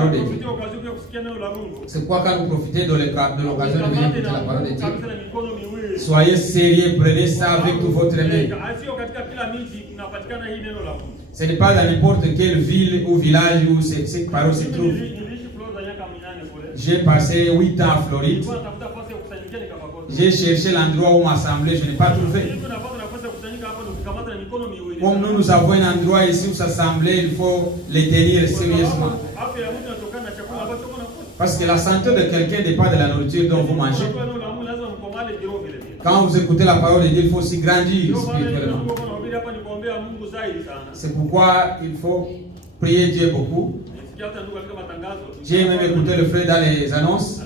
parole de Dieu. C'est pourquoi quand vous profitez de l'occasion de venir écouter la parole de Dieu, soyez sérieux, prenez ça avec tout votre main. Ce n'est pas dans n'importe quelle ville ou village où cette parole se trouve. J'ai passé 8 ans à Floride. J'ai cherché l'endroit où m'assembler, je n'ai pas trouvé. Comme nous avons un endroit ici où s'assembler, il faut les tenir sérieusement. Parce que la santé de quelqu'un dépend de la nourriture dont vous mangez. Quand vous écoutez la parole de Dieu, il faut aussi grandir spirituellement. C'est pourquoi il faut prier Dieu beaucoup. J'ai même écouté le frère dans les annonces.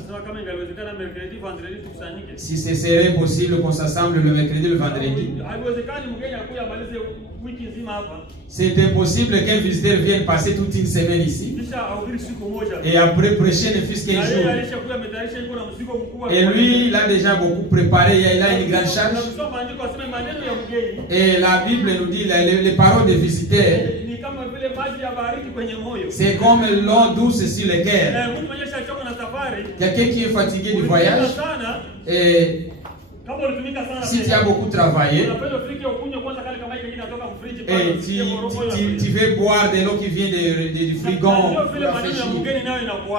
Si ce serait possible qu'on s'assemble le mercredi, le vendredi. C'est impossible qu'un visiteur vienne passer toute une semaine ici. Et après prêcher ne fût-ce qu'un jour. Et lui, il a déjà beaucoup préparé, il a une grande charge. Et la Bible nous dit, les paroles des visiteurs, c'est comme l'eau douce sur le cœur. Quelqu'un qui est fatigué du voyage, et si tu as beaucoup travaillé, et tu veux boire de l'eau qui vient du frigo,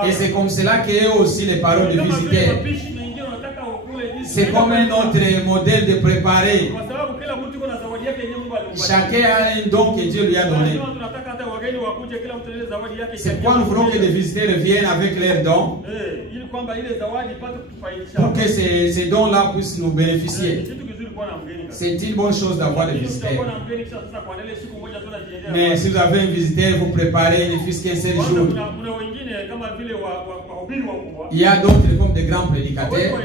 et c'est comme cela qu'est aussi les paroles du visiteur. C'est comme un autre modèle de préparer. Chacun a un don que Dieu lui a donné. C'est pourquoi nous voulons que les visiteurs viennent avec leurs dons, pour que ces dons-là puissent nous bénéficier. C'est une bonne chose d'avoir des visiteurs. Mais si vous avez un visiteur, vous préparez ne fût-ce qu'un seul jour. Il y a d'autres comme des grands prédicateurs.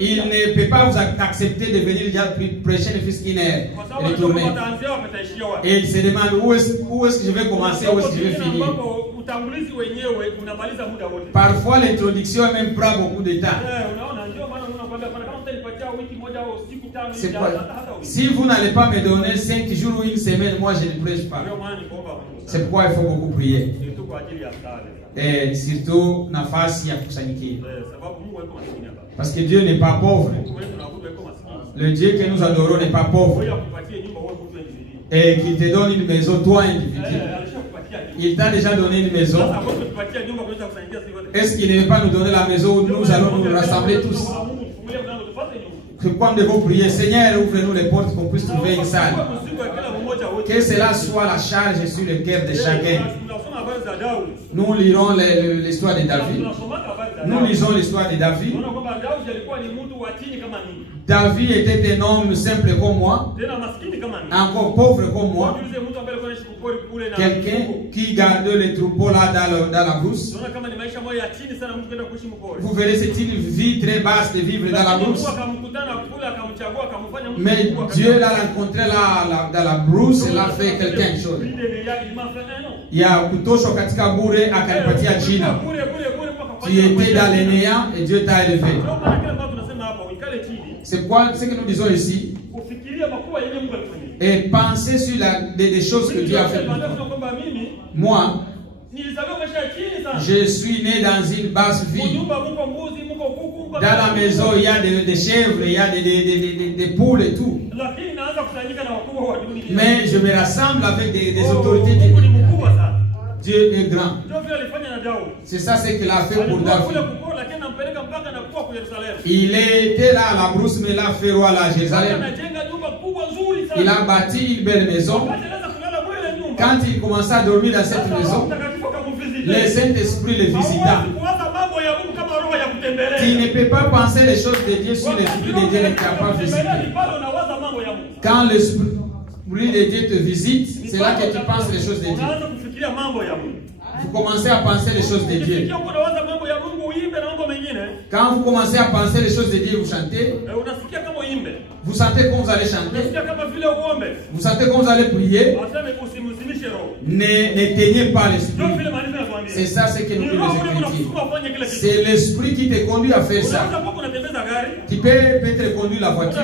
Il ne peut pas vous accepter de venir déjà prêcher ne fût-ce qu'une heure. Retourner. Et il se demande où est-ce que je vais commencer, où est-ce que je vais finir. Parfois l'introduction même prend beaucoup de temps. C'est quoi? Si vous n'allez pas me donner 5 jours ou une semaine, moi je ne prêche pas. C'est pourquoi il faut beaucoup prier. Et surtout nafasi ya kusanyiki. Parce que Dieu n'est pas pauvre. Le Dieu que nous adorons n'est pas pauvre. Et qu'il te donne une maison, toi individu. Il t'a déjà donné une maison. Est-ce qu'il ne veut pas nous donner la maison où nous allons nous rassembler tous? Pourquoi nous devons prier? Seigneur, ouvre-nous les portes qu'on puisse trouver une salle. Que cela soit la charge sur le cœur de chacun. Nous lirons l'histoire de David. Nous lisons l'histoire de David. David était un homme simple comme moi, encore pauvre comme moi, quelqu'un qui gardait les troupeaux là dans la brousse. Vous verrez, c'est une vie très basse de vivre dans la brousse. Mais Dieu l'a rencontré là dans la brousse et l'a fait quelque chose. Il y a kutosho katika bure akanipatia jina. Tu étais dans les néants et Dieu t'a élevé. C'est quoi ce que nous disons ici? Et penser sur des choses que Dieu a fait pour toi. Moi, je suis né dans une basse vie. Dans la maison, il y a des chèvres, il y a des poules et tout. Mais je me rassemble avec des autorités divines. Dieu est grand. C'est ça ce qu'il a fait pour David. Il était là à la brousse, mais il a fait roi à Jérusalem. Il a bâti une belle maison. Quand il commença à dormir dans cette maison, le Saint-Esprit le visita. Tu ne peux pas penser les choses de Dieu si l'Esprit de Dieu n'est pas visité. Quand l'Esprit de Dieu te visite, c'est là que tu penses les choses de Dieu. Vous commencez à penser les choses de Dieu. Quand vous commencez à penser les choses de Dieu, vous chantez. Vous sentez quand vous allez chanter. Vous sentez quand vous allez prier. Ne teignez pas l'esprit. C'est ça ce que nous dit les Écritures. C'est l'esprit qui te conduit à faire ça. Tu peux peut-être conduire la voiture.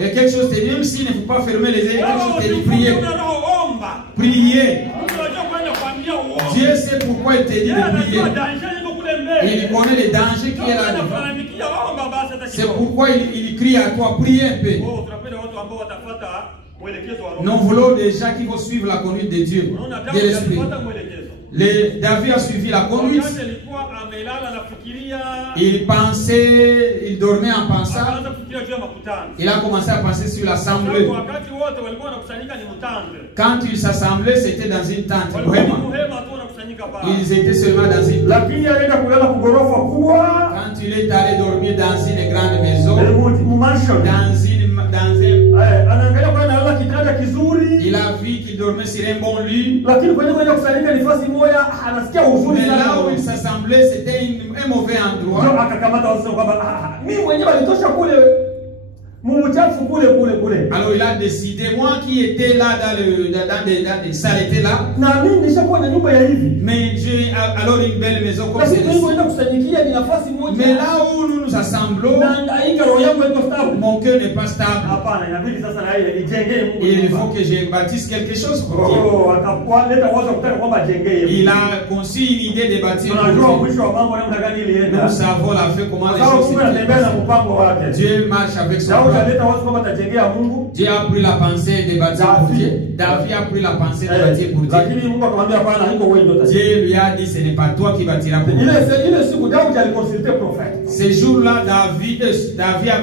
Et quelque chose te dit, même s'il ne faut pas fermer les yeux, quelque chose te dit, priez. Priez. Dieu sait pourquoi il te dit de prier. Il connaît les dangers qui est là devant. C'est pourquoi il crie à toi, priez un peu. Nous voulons des gens qui vont suivre la conduite de Dieu, de l'Esprit. David a suivi la conduite. Il pensait, il dormait en pensant. Il a commencé à penser sur l'assemblée. Quand ils s'assemblaient, c'était dans une tente. Vraiment. Ils étaient seulement dans une tente. Quand il est allé dormir dans une grande maison, il a vu qu'il dormait sur un bon lit. Mais là où il s'assemblait, c'était un mauvais endroit. Alors il a décidé, moi qui étais là dans des saletés là, mais j'ai alors une belle maison comme celle-ci. Mais là où nous nous assemblons, mon cœur n'est pas stable. Et il faut que je bâtisse quelque chose pour Dieu. Il a conçu une idée de bâtir pour Dieu. Nous savons la fin, comment les choses se passent. Dieu marche avec son plan. Dieu a pris la pensée de bâtir pour Dieu. David a pris la pensée de bâtir pour Dieu. Dieu lui a dit, ce n'est pas toi qui bâtiras pour Dieu. Ce jour-là, David a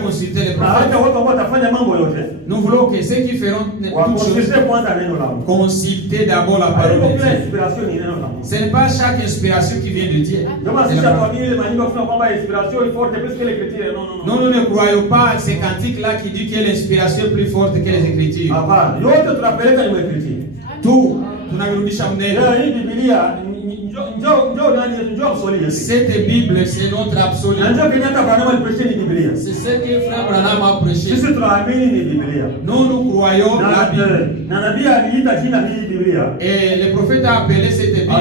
consulté les prophètes. Nous voulons que ceux qui feront toutes choses consulter d'abord la parole de Dieu. Ce n'est pas chaque inspiration qui vient de Dieu. Nous ne croyons pas à ces cantiques-là qui disent que l'inspiration est plus forte que les Écritures. Tout. Cette Bible, c'est notre absolu. C'est ce que Frère Branham a prêché. Nous croyons la Bible. Et le prophète a appelé cette Bible.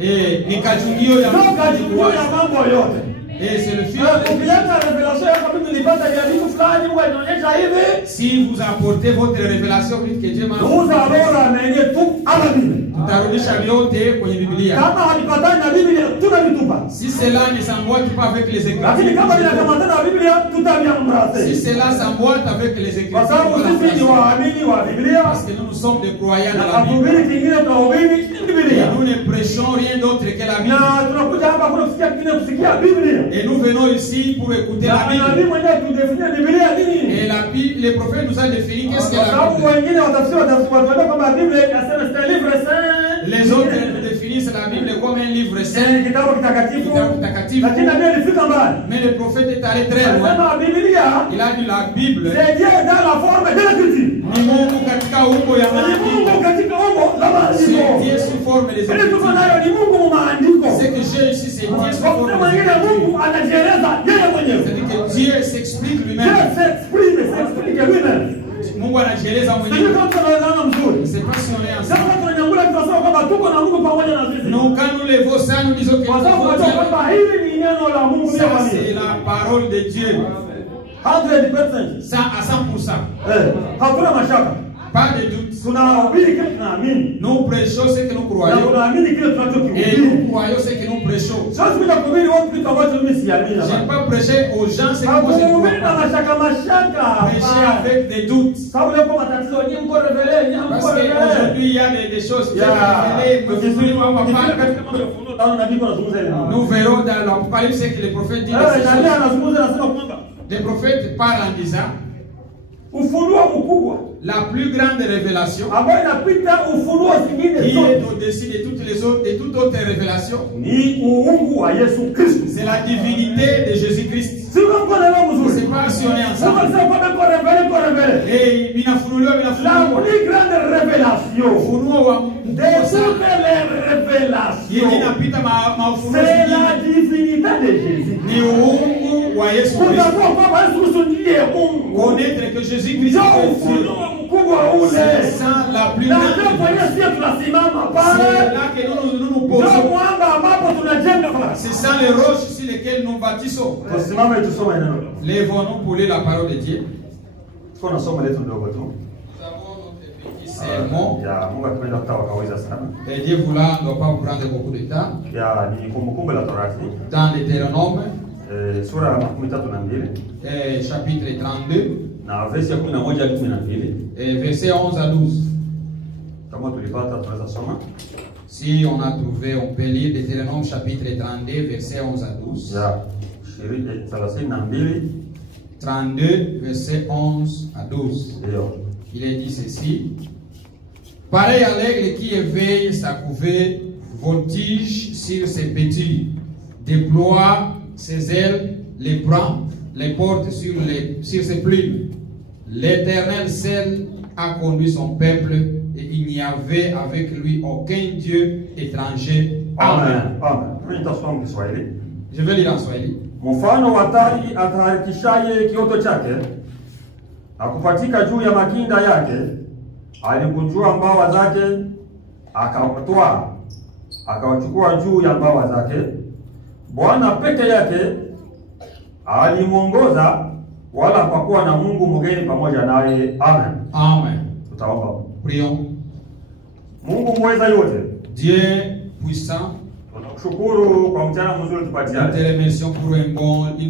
Et Nikajungio ya et c'est le fil. Si vous apportez votre révélation, que Dieu m'a si cela ne s'emboîte pas avec les Écritures, si cela s'emboîte avec les Écritures, parce que nous sommes des croyants de la Bible, et nous ne prêchons rien d'autre que la Bible. Et nous venons ici pour écouter la Bible. Et la Bible, les prophètes nous ont défini qu'est-ce que la Bible. Les autres définissent la Bible comme un livre saint. Mais le prophète est allé très loin. Il a dit la Bible. C'est Dieu sous forme des Écritures. Ce que j'ai ici, c'est Dieu sous forme des Écritures. C'est-à-dire que Dieu s'explique lui-même. Mungu anajieleza mwenyewe. C'est pas si on est ensemble. Nous, quand nous levons ça, nous disons que ça, c'est la parole de Dieu. 100%. Ça à 100%. Pas de doute. Nous prêchons ce que nous croyons. Et nous croyons ce que nous prêchons. Je n'ai pas prêché aux gens ce que moi je crois. Prêcher avec des doutes. Parce qu'aujourd'hui il y a des choses qui sont révélées. Nous verrons dans l'Apocalypse ce que les prophètes disent. Les prophètes parlent en disant la plus grande révélation qui est au-dessus de toutes les autres, de toute autre révélation, c'est la divinité de Jésus-Christ. C'est pas si on est ensemble. Et la plus grande révélation de toutes les révélations, c'est la divinité de Jésus. wa Yesu Kristo. Connaître que Jésus-Christ est Dieu. C'est ça la plus grande. C'est là que nous nous posons. C'est ça les roches sur lesquelles nous bâtissons. Lèvons-nous pour lire la parole de Dieu. Nous avons notre petit sermon. Et Dieu voulant ne doit pas vous prendre beaucoup de temps. Dans Deutéronome, chapitre 32. Et verset 11 à 12. Si on a trouvé, on peut lire Deutéronome chapitre 32, verset 11 à 12. 32, verset 11 à 12. Il est dit ceci. Pareil à l'aigle qui éveille sa couvée, voltige sur ses petits, déploie ses ailes, les prend, les porte sur ses plumes. L'Éternel seul a conduit son peuple et il n'y avait avec lui aucun Dieu étranger. Amen. Je vais lire en Swahili. Mfano wa tai ataharikishaye kioto chake na kupatika juu ya makinda yake, alikunjua mbawa zake, akawatoa akawachukua juu ya mbawa zake. Bwana peke yake alimuongoza, wala hapakuwa na Mungu mgeni pamoja naye. Amen. Amen. Tutaomba. Prions. Mungu mweza yote, Dieu puissant, tunakushukuru kwa mchana mzuri tupatia. Nous te remercions pour une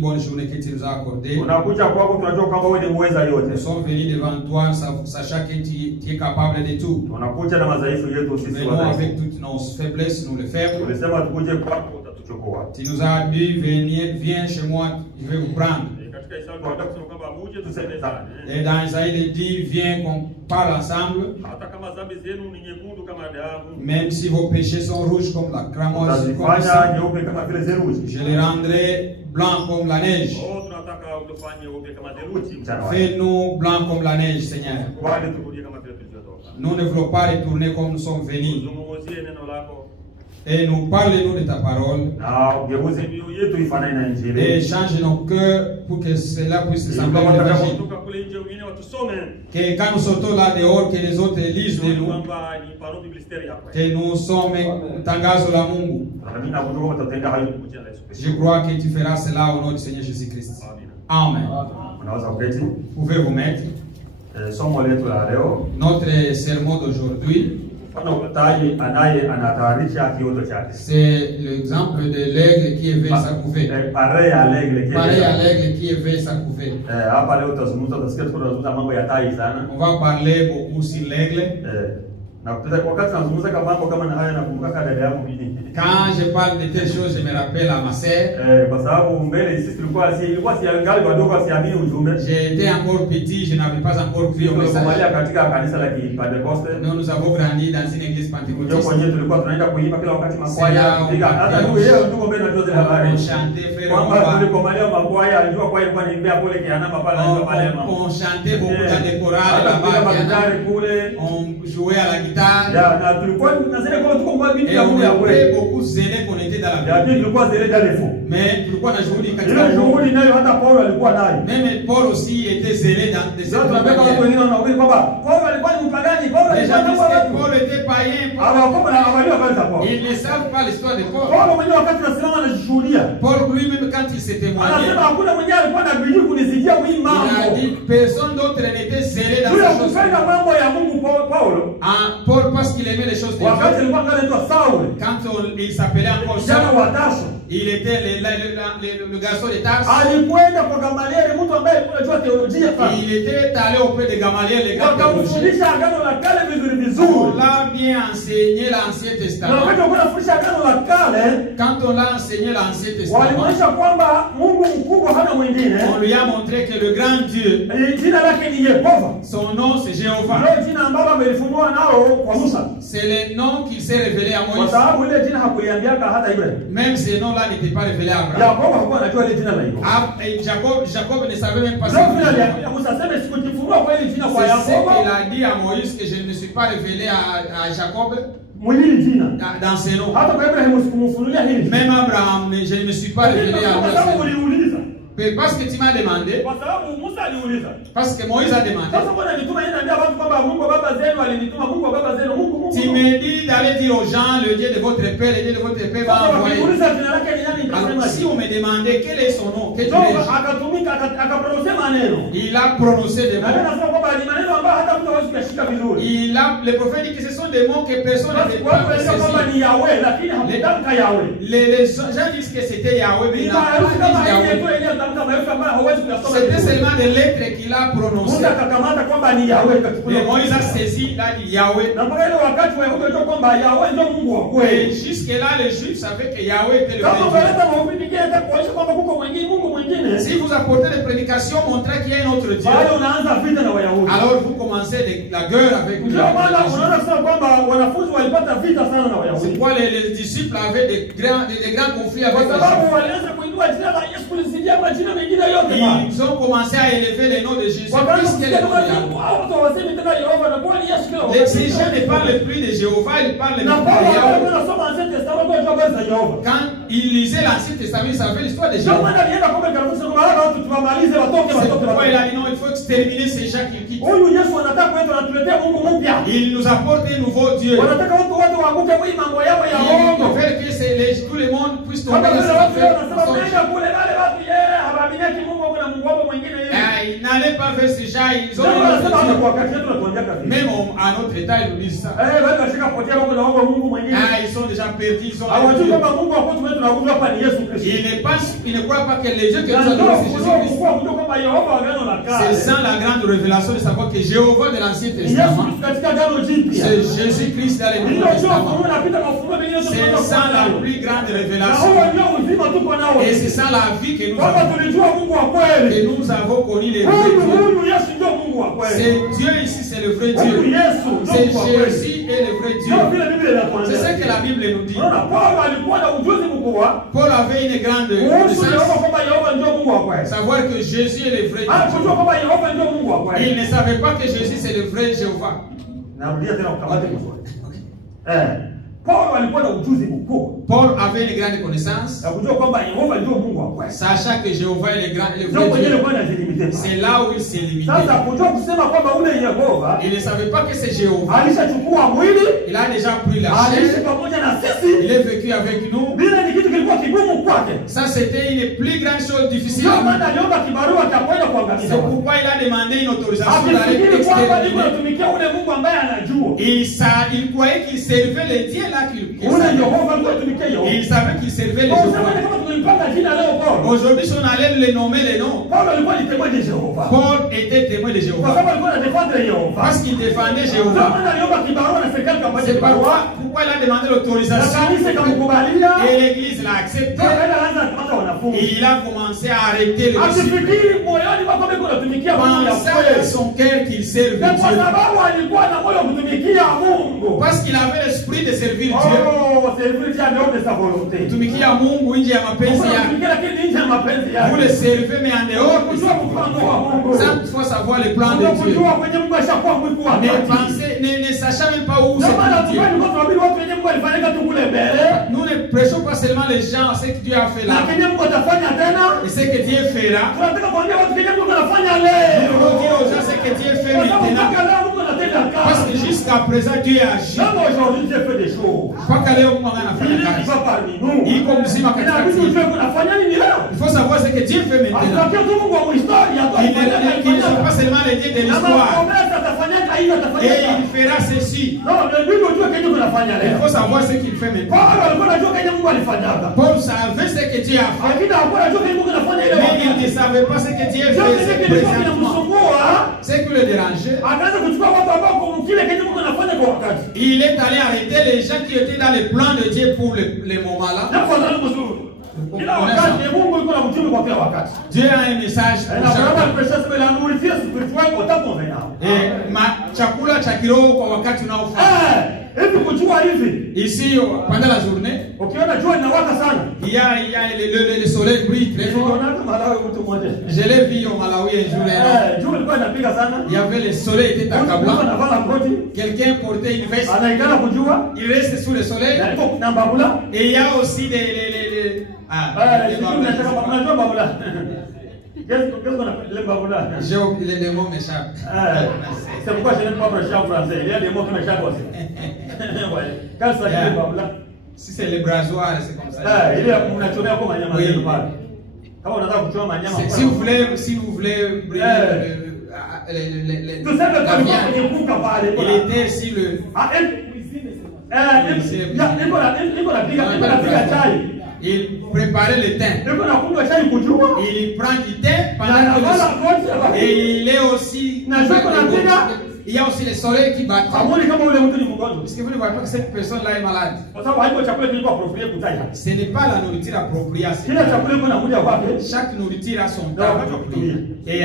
bonne journée que tu nous as accordée. Tunakuja kwako tunajua kwamba wewe ni mweza yote. Nous sommes venus devant toi sachant que tu es capable de tout. Tunakuja na madhaifu yetu sisi wote. Venons avec toutes nos faiblesses, nous les faibles. Tulisema tukuje kwako utatuchukua. Tu nous as dit viens chez moi, je vais vous prendre. Et dans Isaïe il dit viens qu'on parle ensemble. Même si vos péchés sont rouges comme la cramoisi, je les rendrai blancs comme la neige. Fais-nous blancs comme la neige, Seigneur. Nous ne voulons pas retourner comme nous sommes venus. Et nous parlons de ta parole. Et change nos cœurs pour que cela puisse sembler l'évangile. Que quand nous sortons là dehors, que les autres lisent de nous. Que nous sommes tangazo la Mungu. Je crois que tu feras cela au nom du Seigneur Jésus-Christ. Amen. Pouvez vous mettre. Notre sermon d'aujourd'hui, c'est l'exemple de l'aigle qui éveille sa couvée. Pareil à l'aigle qui éveille sa couvée. On va parler beaucoup sur l'aigle. Quand je parle de telles choses, je me rappelle à ma sœur. J'étais encore petit, je n'avais pas encore cru au message. Nous avons grandi dans une église pentecôtiste. C'est là où on chantait, on chantait beaucoup dans des chorales là-bas. On jouait à la guitare. Et on était beaucoup zélés qu'on était dans la vie. Mais pourquoi on a joué les catholiques? Même Paul aussi était zélé dans des autres manières. Les gens disent que Paul était païen. Ils ne savent pas l'histoire de Paul. Paul lui-même quand il s'est témoigné, il a dit personne d'autre n'était zélé dans ces choses. Paul parce qu'il aimait les choses de Dieu. Quand il s'appelait encore Saul, il était le garçon de Tarse. Il était allé auprès de Gamaliel, le gars de on l'a bien enseigné l'Ancien Testament. Quand on l'a enseigné l'Ancien Testament, on lui a montré que le grand Dieu, son nom c'est Jéhovah. C'est le nom qu'il s'est révélé à Moïse. Même ce nom-là n'était pas révélé à Abraham. Jacob ne savait même pas ce qu'il a dit à Moïse, que je ne me suis pas révélé à Jacob dans ses noms. Même Abraham, je ne me suis pas révélé à Moïse. Parce que tu m'as demandé. Parce que Moïse a demandé. Tu me dis d'aller dire aux gens, le Dieu de votre père, le Dieu de votre père va envoyer. Alors si on me demandait quel est son nom, il a prononcé des mots. Le prophète dit que ce sont des mots que personne ne peut pas saisir. Les gens disent que c'était Yahweh, mais il n'a pas dit Yahweh. C'était seulement des lettres qu'il a prononcées. Et Moïse a saisi, il a dit Yahweh. Et jusque-là, les Juifs savaient que Yahweh était le vrai Dieu. Si vous apportez des prédications montrant qu'il y a un autre Dieu, alors vous commencez la guerre avec lui. C'est pourquoi les disciples avaient des grands conflits avec les Juifs. Ils ont commencé à élever les noms de Jésus. Ces gens ne parlent plus de Jéhovah, ils parlent de Yahweh. Quand ils lisaient l'Ancien Testament, ils savaient l'histoire de Jéhovah. C'est pourquoi il a dit non, il faut exterminer ces gens qui quittent. Il nous apporte un nouveau Dieu. Il veut faire que tout le monde puisse tomber dans cette affaire. Ils n'allaient pas vers ces gens, ils ont même à notre état, ils nous disent ça. Ils sont déjà perdus, ils ont ils ne croient pas que les dieux que nous adorons, c'est Jésus-Christ. C'est ça la grande révélation de savoir que Jéhovah de l'Ancien Testament, c'est Jésus-Christ dans le Nouveau Testament. C'est ça la plus grande révélation. Et c'est ça la vie que nous avons connu les vrais dieux. C'est Dieu ici, c'est le vrai Dieu. C'est Jésus et le vrai Dieu. C'est ce que la Bible nous dit. Paul avait une grande connaissance, savoir que Jésus est le vrai Dieu. Il ne savait pas que Jésus c'est le vrai Jéhovah. Paul avait une grande connaissance, sachant que Jéhovah est le vrai Dieu. C'est là où il s'est limité. Il ne savait pas que c'est Jéhovah. Il a déjà pris la chair. Il est vécu avec nous. Ça, c'était une plus grande chose difficile. C'est pourquoi il a demandé une autorisation d'aller exterminer. Il croyait qu'il servait les dieux là qu'il il savait qu'il servait les Jéhovah. Aujourd'hui, si on allait les nommer les noms, Paul était témoin de Jéhovah. Parce qu'il défendait Jéhovah. C'est pourquoi il a demandé l'autorisation. Et l'église l'a accepté. Et il a commencé à arrêter le disciple. Pensant dans son cœur qu'il servait Dieu. Parce qu'il avait l'esprit de servir Dieu. Tumikia Mungu nje ya mapenzi yake. Vous le servez mais en dehors. Ça, il faut savoir le plan de Dieu. Ne sachant même pas où c'est Dieu. Nous ne prêchons pas seulement les gens ce que Dieu a fait là. Et ce que Dieu fera. Nous devons dire aux gens ce que Dieu fait maintenant. Parce que jusqu'à présent Dieu a agi. Aujourd'hui Dieu fait des choses. Il faut savoir ce que Dieu fait maintenant. Il ne sont pas seulement les dieux de l'histoire. Et il fera ceci. Il faut savoir ce qu'il fait maintenant. Paul savait ce que Dieu a fait. Mais il ne savait pas ce que Dieu faisait présentement. Ce qui le dérangeait. Il est allé arrêter les gens qui étaient dans les plans de Dieu pour les moments là. Dieu a un message pour chakula cha kiroho kwa wakati unaofaa. Ici pendant la journée, il y a le soleil brille très fort. Je l'ai vu au Malawi un jour. Il y avait le soleil était accablant. Quelqu'un portait une veste. Il reste sous le soleil. Et il y a aussi des Qu'est-ce qu'on appelle les baboula? Les mots m'échappent. C'est pourquoi je n'aime pas prêcher en français. Il y a des mots qui m'échappent aussi. Quand ça dit les baboula. Si c'est les brasoirs, c'est comme ça. Il y a mon naturel comme un yama. Si vous voulez tout ça, il était si le. Il préparait le thym. Il prend du thym pendant que et il est aussi. Il y a aussi le soleil qui bat. Est-ce que vous ne voyez pas que cette personne-là est malade? Ce n'est pas la nourriture appropriée. Chaque nourriture a son temps approprié. Et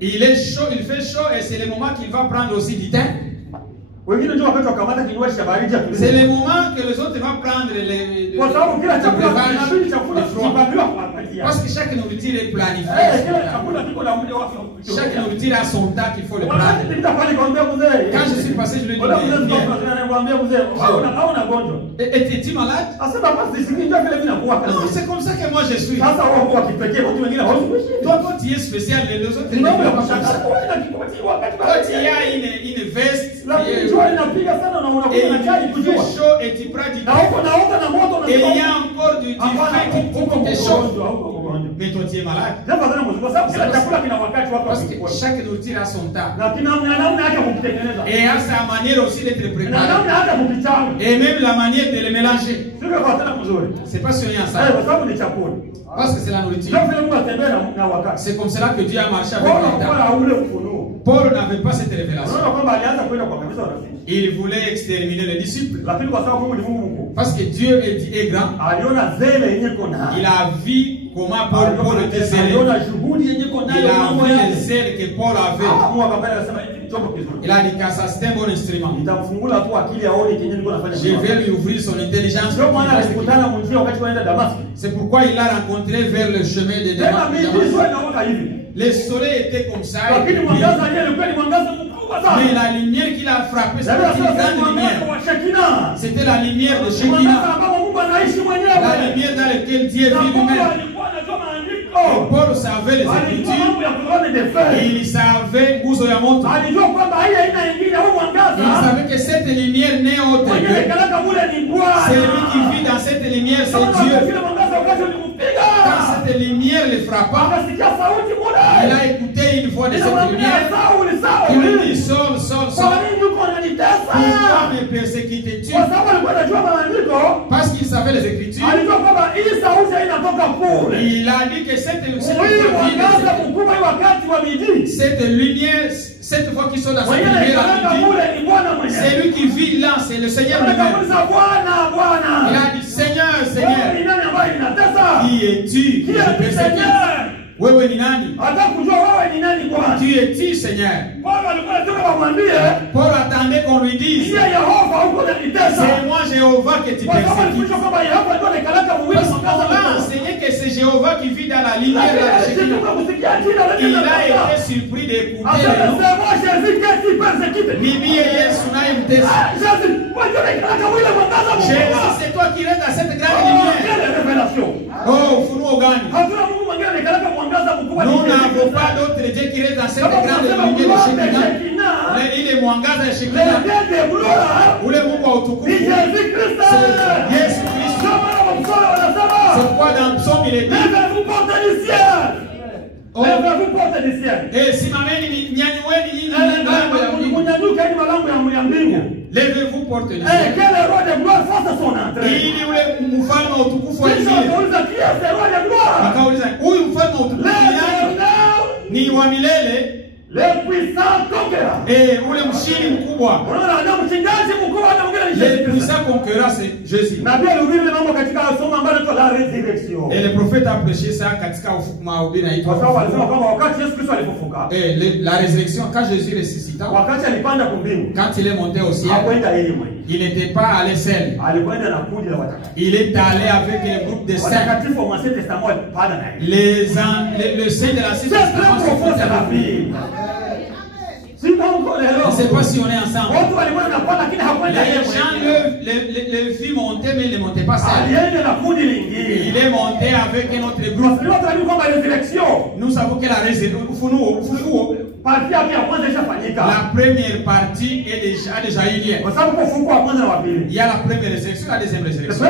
il est chaud, il fait chaud et c'est le moment qu'il va prendre aussi du thym. C'est le moment que les autres vont prendre les parce que chaque nourriture est planifiée. Chaque nourriture a son temps qu'il faut le prendre. Quand je suis passé, je lui ai dit étais-tu malade? Non, c'est comme ça que moi je suis. Toi, tu es spécial, les deux autres. Toi, tu as une veste. Et il fait chaud et tu prends du thym. Et il y a encore du feu qui est chaud. Mais toi tu es malade. Parce que chaque nourriture a son temps. Et a sa manière aussi d'être préparée. Et même la manière de le mélanger. C'est pas seulement ça. Parce que c'est la nourriture. C'est comme cela que Dieu a marché avec le temps. Paul n'avait pas cette révélation. Il voulait exterminer les disciples. Parce que Dieu est grand. Il a vu comment Paul était zélé. Il a vu les zèles que Paul avait. Il a dit que ça c'est un bon instrument. Je vais lui ouvrir son intelligence. C'est pourquoi il l'a rencontré vers le chemin de Damas. Le soleil était comme ça. Mais la lumière qu'il a frappée, c'était une grande lumière. C'était la lumière de Shekinah. La lumière dans laquelle Dieu vit lui-même. Et Paul savait les Écritures. Et il savait où il monte. Il savait que cette lumière n'est autre que celui qui vit dans cette lumière, c'est Dieu. Quand cette lumière le frappa, il a écouté une voix de cette lumière qui lui dit Saul, Saul, Saul, pourquoi me persécutes-tu? Parce qu'il savait les Écritures. Il a dit que cette lumière, cette fois qu'ils sont dans cette lumière à midi, c'est lui qui vit là, c'est le Seigneur lui-même. Il a dit Seigneur, Seigneur, qui es-tu que je persécute? Wewe ni nani? Tu es-tu, Seigneur? Paul attendait qu'on lui dise c'est moi Jéhovah que tu persécutes. Parce qu'on a enseigné que c'est Jéhovah qui vit dans la lumière de la Shekinah. Il a été surpris d'écouter le nom. Mimi Yesu naye mtesi. Jésus, c'est toi qui restes dans cette grande lumière. Oh, ufunuo gani? Nous n'avons pas d'autre Dieu qui reste dans cette grande lumière de Shekinah. Il est mwangaza ya Shekinah. Ule Mungu wa utukufu. C'est Yesu Kristo. C'est quoi dans le psaume il est dit? Et simameni nyanyueni nyinyi milango ya mbingu. Levez-vous porte du ciel. Ili ule mfalme wa utukufu aingie. Akauliza, huyu mfalme wa utukufu ni wa milele. Et ule mshindi mkubwa. Le puissant conquérant c'est Jésus. Et le prophète a prêché ça katika mahubiri inaitwa. Et la résurrection quand Jésus ressuscita. Quand il est monté au ciel. Il n'était pas allé seul. Il est allé avec un groupe de saints. Le saint de l'Ancien Testament sont à la Bible. Je ne sais pas si on est ensemble. Les filles montaient, mais ils ne montaient pas seuls. Il est monté avec un autre groupe. Nous savons que la première partie a déjà eu lieu. Il y a la première résurrection et la deuxième résurrection.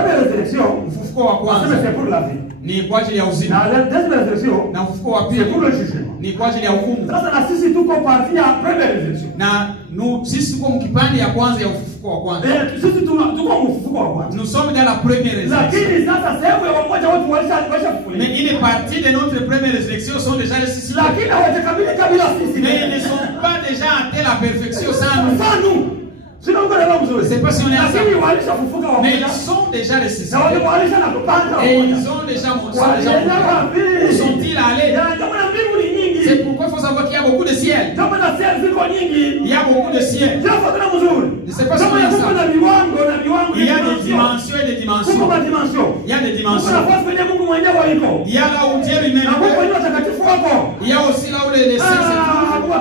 C'est pour la vie. Ni kwa ajili ya uzima. Na deuxième résurrection, na ufufuko wa pili, c'est pour le jugement. Ni kwa ajili ya hukumu. Sasa na sisi tuko parti ya première résurrection. Na sisi tuko mkipande ya kwanza ya ufufuko wa kwanza. Sisi tuko ufufuko wa kwanza. Nous sommes dans la première résurrection. Lakini sasa sehemu ya wamoja watu walishafufuliwa. Mais une partie de notre première résurrection sont déjà ressuscités. Lakini hawajakamilika kabla sisi. Mais ils ne sont pas déjà atteints la perfection sans nous. Sans nous. Je ne sais pas si on est ensemble. Mais ils sont déjà ressuscités. Et ils ont déjà monté. Où sont-ils allés? C'est pourquoi il faut savoir qu'il y a beaucoup de ciel. Il y a beaucoup de ciel. Je ne sais pas si on est ensemble. Il y a des dimensions et des dimensions. Il y a des dimensions. Il y a là où Dieu lui-même est. Il y a aussi là où les saints se trouvent.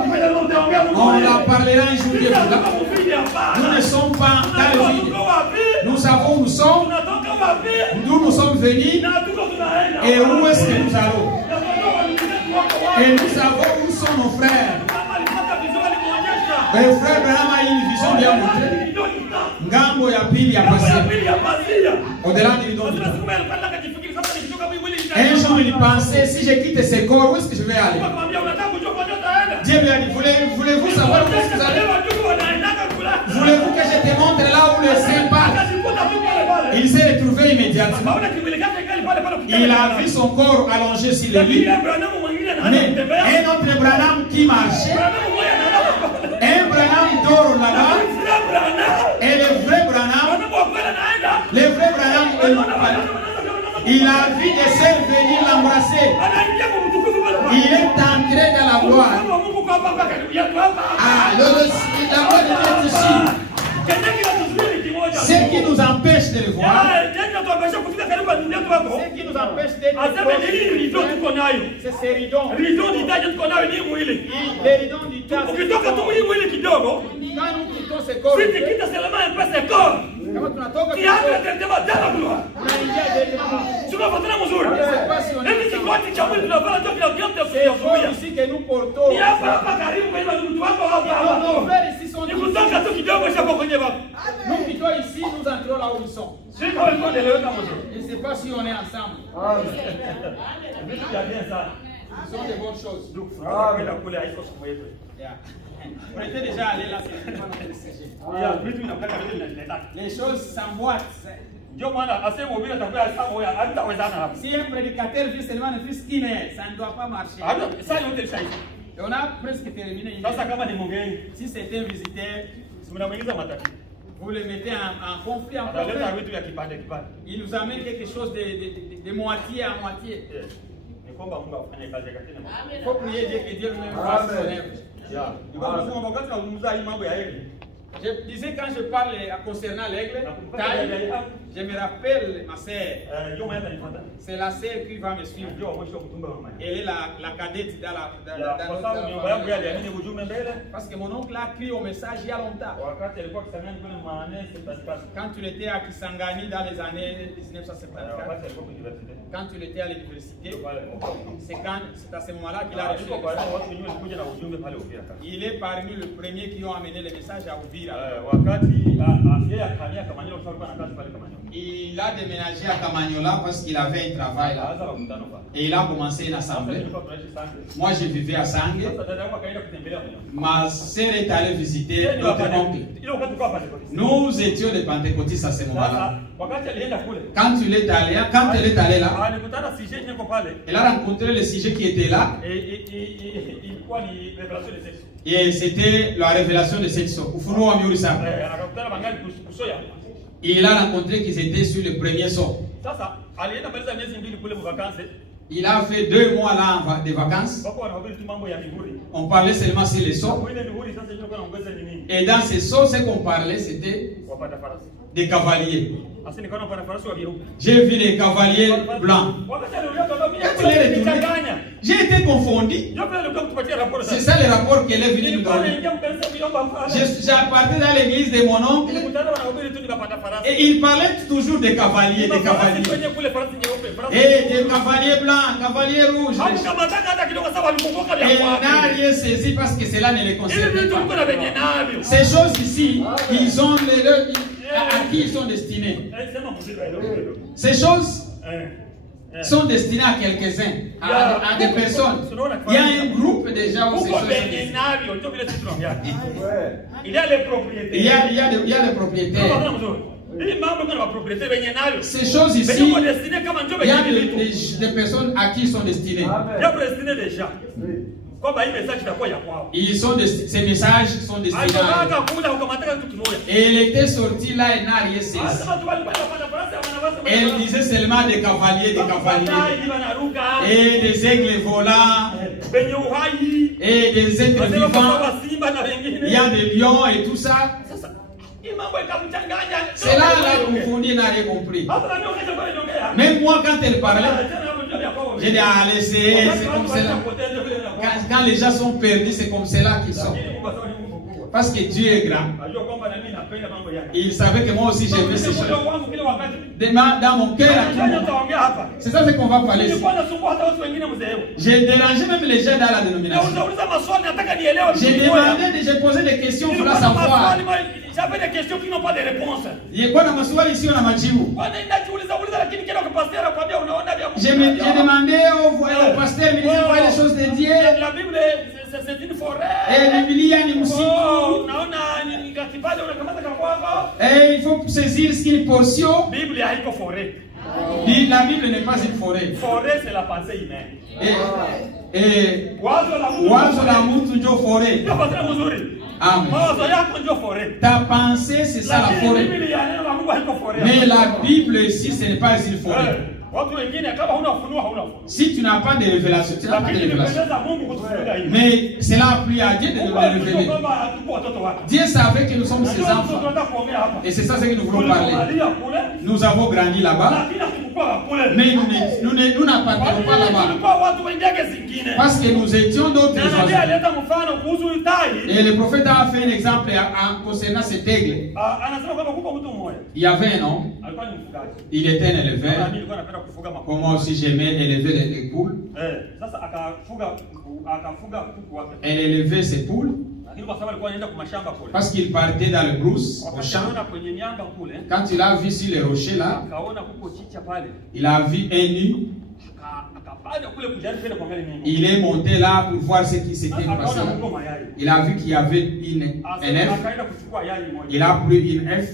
On en parlera un jour de là. Nous ne sommes pas dans le vide. Nous savons où nous sommes, d'où nous sommes venus et où est-ce que nous allons. Et nous savons où sont nos frères. Le frère Branham a une vision bien montrée. Ngambo ya pili ya passé. Au-delà du bidon. Un jour il pensait, si je quitte ce corps, où est-ce que je vais aller? Dieu lui a dit, voulez-vous savoir où est-ce que vous allez? Voulez-vous que je te montre là où le Saint part? Il s'est retrouvé immédiatement. Il a vu son corps allongé sur le lit. Mais un autre Branham qui marchait. Un Branham d'or là-bas. Et le vrai Branham. Le vrai Branham il a vu des sœurs venir l'embrasser. Il est entré dans la gloire. Ah, la gloire de Dieu ici. Ce qui nous empêche de le voir, ce qui nous empêche d'être c'est ces rideaux. Les rideaux du temps, quand nous quittons ce corps, ici que nous portons. Nous quittons ici, nous entrons là où nous sommes. Je ne sais pas si on est ensemble. Ce sont des bonnes choses. On était déjà allé là, c'est pas notre sujet. Les choses s'emboîtent. Si un prédicateur vit seulement ne fût qu'une heure, ça ne doit pas marcher. Et on a presque terminé. Si c'est un visiteur, vous le mettez en conflit, en problème. Il nous amène quelque chose de moitié à moitié. Il faut prier Dieu que Dieu lui-même fasse son œuvre. Je disais quand je parle concernant l'aigle, je me rappelle ma sœur. C'est la sœur qui va me suivre. Elle est la cadette dans notre parce que mon oncle a crié au message il y a longtemps. Quand il était à Kisangani dans les années 1974, quand il était à l'université, c'est à ce moment-là qu'il a reçu le message. Il est parmi les premiers qui ont amené le message à Uvira. Il a déménagé à Kamanyola parce qu'il avait un travail là. Et il a commencé une assemblée. Moi je vivais à Sangue. Ma sœur est allée visiter notre oncle. Nous étions des pentecôtistes à ce moment-là. Quand elle est allée là, elle a rencontré le sujet qui était là. Et c'était la révélation de cette sorte. Il a rencontré qu'ils étaient sur le premier sort. Il a fait 2 mois là de vacances. On parlait seulement sur les sauts. Et dans ces sauts, ce qu'on parlait, c'était des cavaliers. J'ai vu des cavaliers blancs. J'ai été confondu. C'est ça le rapport qu'elle est venue nous donner. J'ai appartenu dans l'église de mon oncle. Et il parlait toujours des cavaliers, Et des cavaliers blancs, cavaliers rouges. Et il n'a rien saisi parce que cela ne les concerne pas. Ces choses ici, ils ont à qui ils sont destinés. Ces choses sont destinées à quelques-uns, à des personnes. Il y a un groupe déjà où ces choses sont destinées. Il y a les propriétaires. Il y a les propriétaires. Ces choses ici, il y a des personnes à qui ils sont destinés. Ces messages sont destinés à eux. Et elle était sortie là et n'a rien saisi. Elle disait seulement des cavaliers, et des aigles volants, et des êtres vivants. Il y a des lions et tout ça. C'est là confondu, n'a rien compris. Même moi, quand elle parlait, j'ai dit, allez, c'est comme cela. Quand les gens sont perdus, c'est comme cela qu'ils sont. Parce que Dieu est grand. Il savait que moi aussi j'aimais ces choses. Dans mon cœur, c'est ça qu'on va parler ici. J'ai dérangé même les gens dans la dénomination. J'ai posé des questions pour savoir. J'avais des questions qui n'ont pas de réponse. J'ai demandé au pasteur, il dit les choses de Dieu. La Bible, c'est une forêt. Et il faut saisir ce qui est portion. La Bible n'est pas forêt. La Bible n'est pas une forêt. Forêt, c'est la pensée humaine. Wazo la mutu ndio forêt. Amen. Ta pensée, c'est ça la forêt. Mais la Bible ici, ce n'est pas une forêt. Si tu n'as pas de révélation, tu n'as pas de révélation. Mais cela a plu à Dieu de nous révéler. Dieu savait que nous sommes ses enfants. Et c'est ça ce que nous voulons parler. Nous avons grandi là-bas. Mais nous n'appartenons pas là-bas. Parce que nous étions d'autres oiseaux. Et le prophète a fait un exemple concernant cet aigle. Il y avait un homme. Il était un éleveur. Comme moi aussi j'aimais élever les poules. Elle élevait ses poules. Parce qu'il partait dans le brousse, au champ. Quand il a vu sur les rochers là, il a vu un nid. Il est monté là pour voir ce qui s'était passé. Il a vu qu'il y avait un œuf. Il a pris une œuf.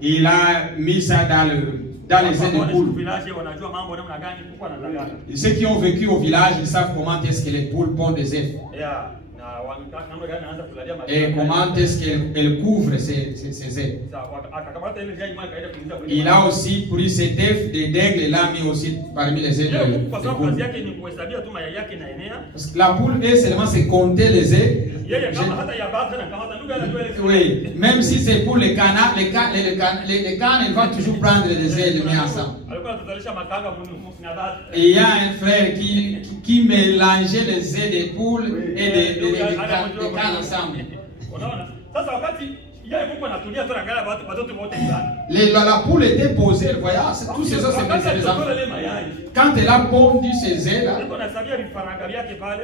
Il a mis ça dans les œufs de poule. Ceux qui ont vécu au village, ils savent comment est-ce que les poules pondent des œufs. Et comment est-ce qu'elle couvre ces œufs. Il a aussi pris cet œuf d'aigle et l'a mis aussi parmi les œufs de poule. Parce que la poule, seulement c'est compter les œufs. Oui, même si c'est pour les cannes, les cannes, ils vont toujours prendre les œufs et les mettre ensemble. Et il y a un frère qui mélangeait les œufs des poules et des cannes ensemble. La poule était posée, voyez, tous ces autres, c'est les enfants. Quand elle a pondu ses œufs là,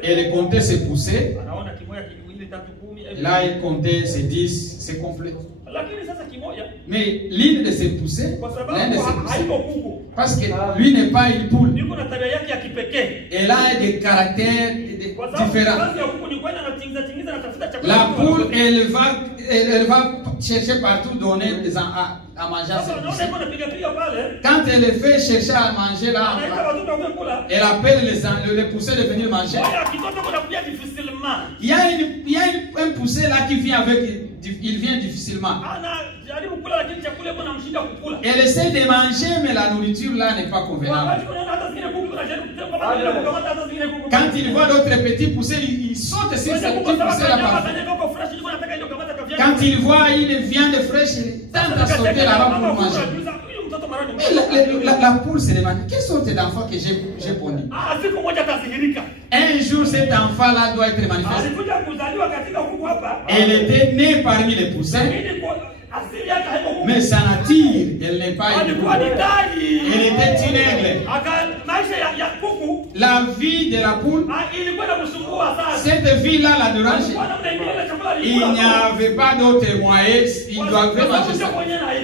elle comptait ses poussées. Là, elle comptait ses 10, ses complets. Mais l'une de ses poussées, parce que lui n'est pas une poule. Elle a des caractères différents. La poule, elle va chercher partout donner à manger à ses poussées. Quand elle fait chercher à manger là, elle appelle les poussées de venir manger. Il y a un poussé là qui vient il vient difficilement. Elle essaie de manger, mais la nourriture là n'est pas convenable. Quand il voit d'autres petits poussés, il saute sur ces petits poussés là. Quand il voit une viande fraîche, il tente à sauter là-bas pour manger. Mais la poule se demande, quelle sorte d'enfant que j'ai pondu? Un jour, cet enfant-là doit être manifesté. Elle était née parmi les poussins. Mais sa nature, elle n'est pas une poule. Elle était une aigle. La vie de la poule, cette vie-là la dérangeait. Il n'y avait pas d'autre moyen. Il doit manger ça.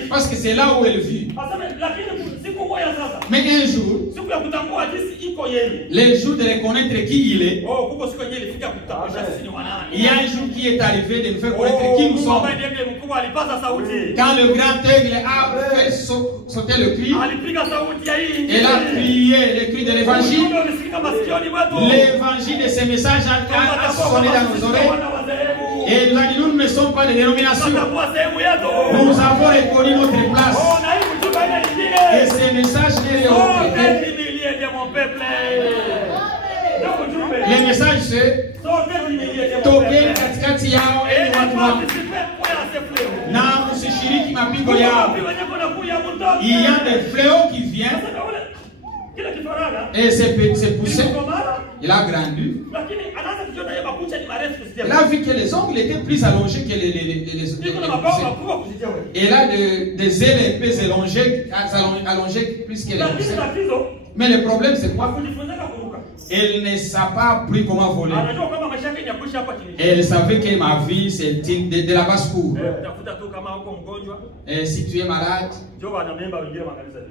Parce que c'est là où elle vit. Mais un jour, le jour de reconnaître qui il est, il y a un jour qui est arrivé de nous faire connaître qui nous sommes. Quand le grand aigle a fait sauter le cri, elle a crié le cri de l'évangile. L'évangile de ces messages a sonné dans nos oreilles. Et nous ne sommes pas des dénominations. Nous avons reconnu notre place. Et ces messages n'est représenté. Le message c'est Token katikati yao ili watu wao na msishiriki mapigo yao. Il y a des fléaux qui viennent. Et c'est poussé. Il a grandi. Il a vu que les ongles étaient plus allongés que les poussés. Et là, des ailes un peu allongées plus que les poussés. Mais le problème, c'est quoi? Elle ne savait pas appris comment voler. Elle savait que ma vie, c'est de la basse-cour. Et si tu es malade,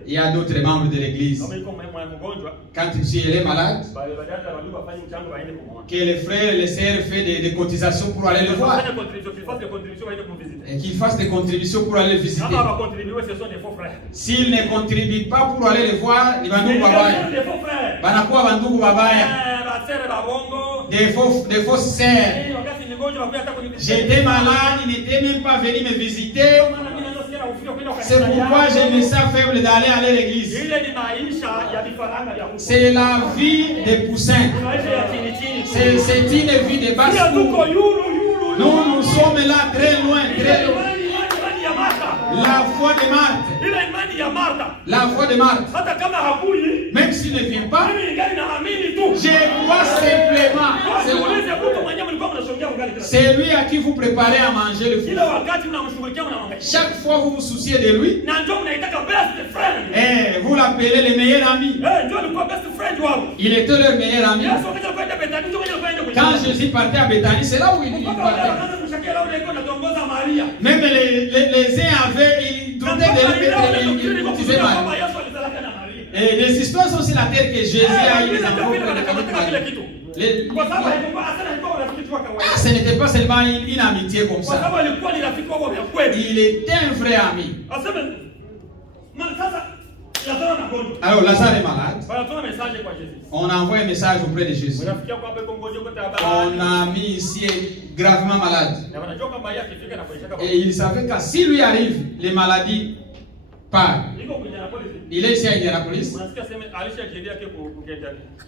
il y a d'autres membres de l'église. Quand tu es malade, que les frères et les sœurs fassent des cotisations pour aller le voir. Et qu'ils fassent des contributions pour aller le visiter. S'ils ne contribuent pas pour aller le voir, ils vont nous des fausses sœurs. J'étais malade, ils n'étaient même pas venus me visiter. C'est pourquoi je me sens faible d'aller à l'église. C'est la vie des poussins. C'est une vie de basse. Nous sommes là très loin, très loin. La foi de Marthe. La foi de Marthe. Même s'il ne vient pas, je crois simplement. C'est lui à qui vous préparez à manger le fruit. Chaque fois vous vous souciez de lui, et vous l'appelez le meilleur ami. Il était leur meilleur ami. Quand Jésus partait à Bethanie, c'est là où il partait. Même les uns avaient, ils doutaient de lui, ils Marie. Et les histoires sont sur la terre que Jésus a eu des enfants ce n'était pas seulement une amitié comme ça. Il était un vrai ami. Alors Lazare est malade. On envoie un message auprès de Jésus. On a mis ici gravement malade. Et il savait que si lui arrive, les maladies partent. Il est ici à Indianapolis.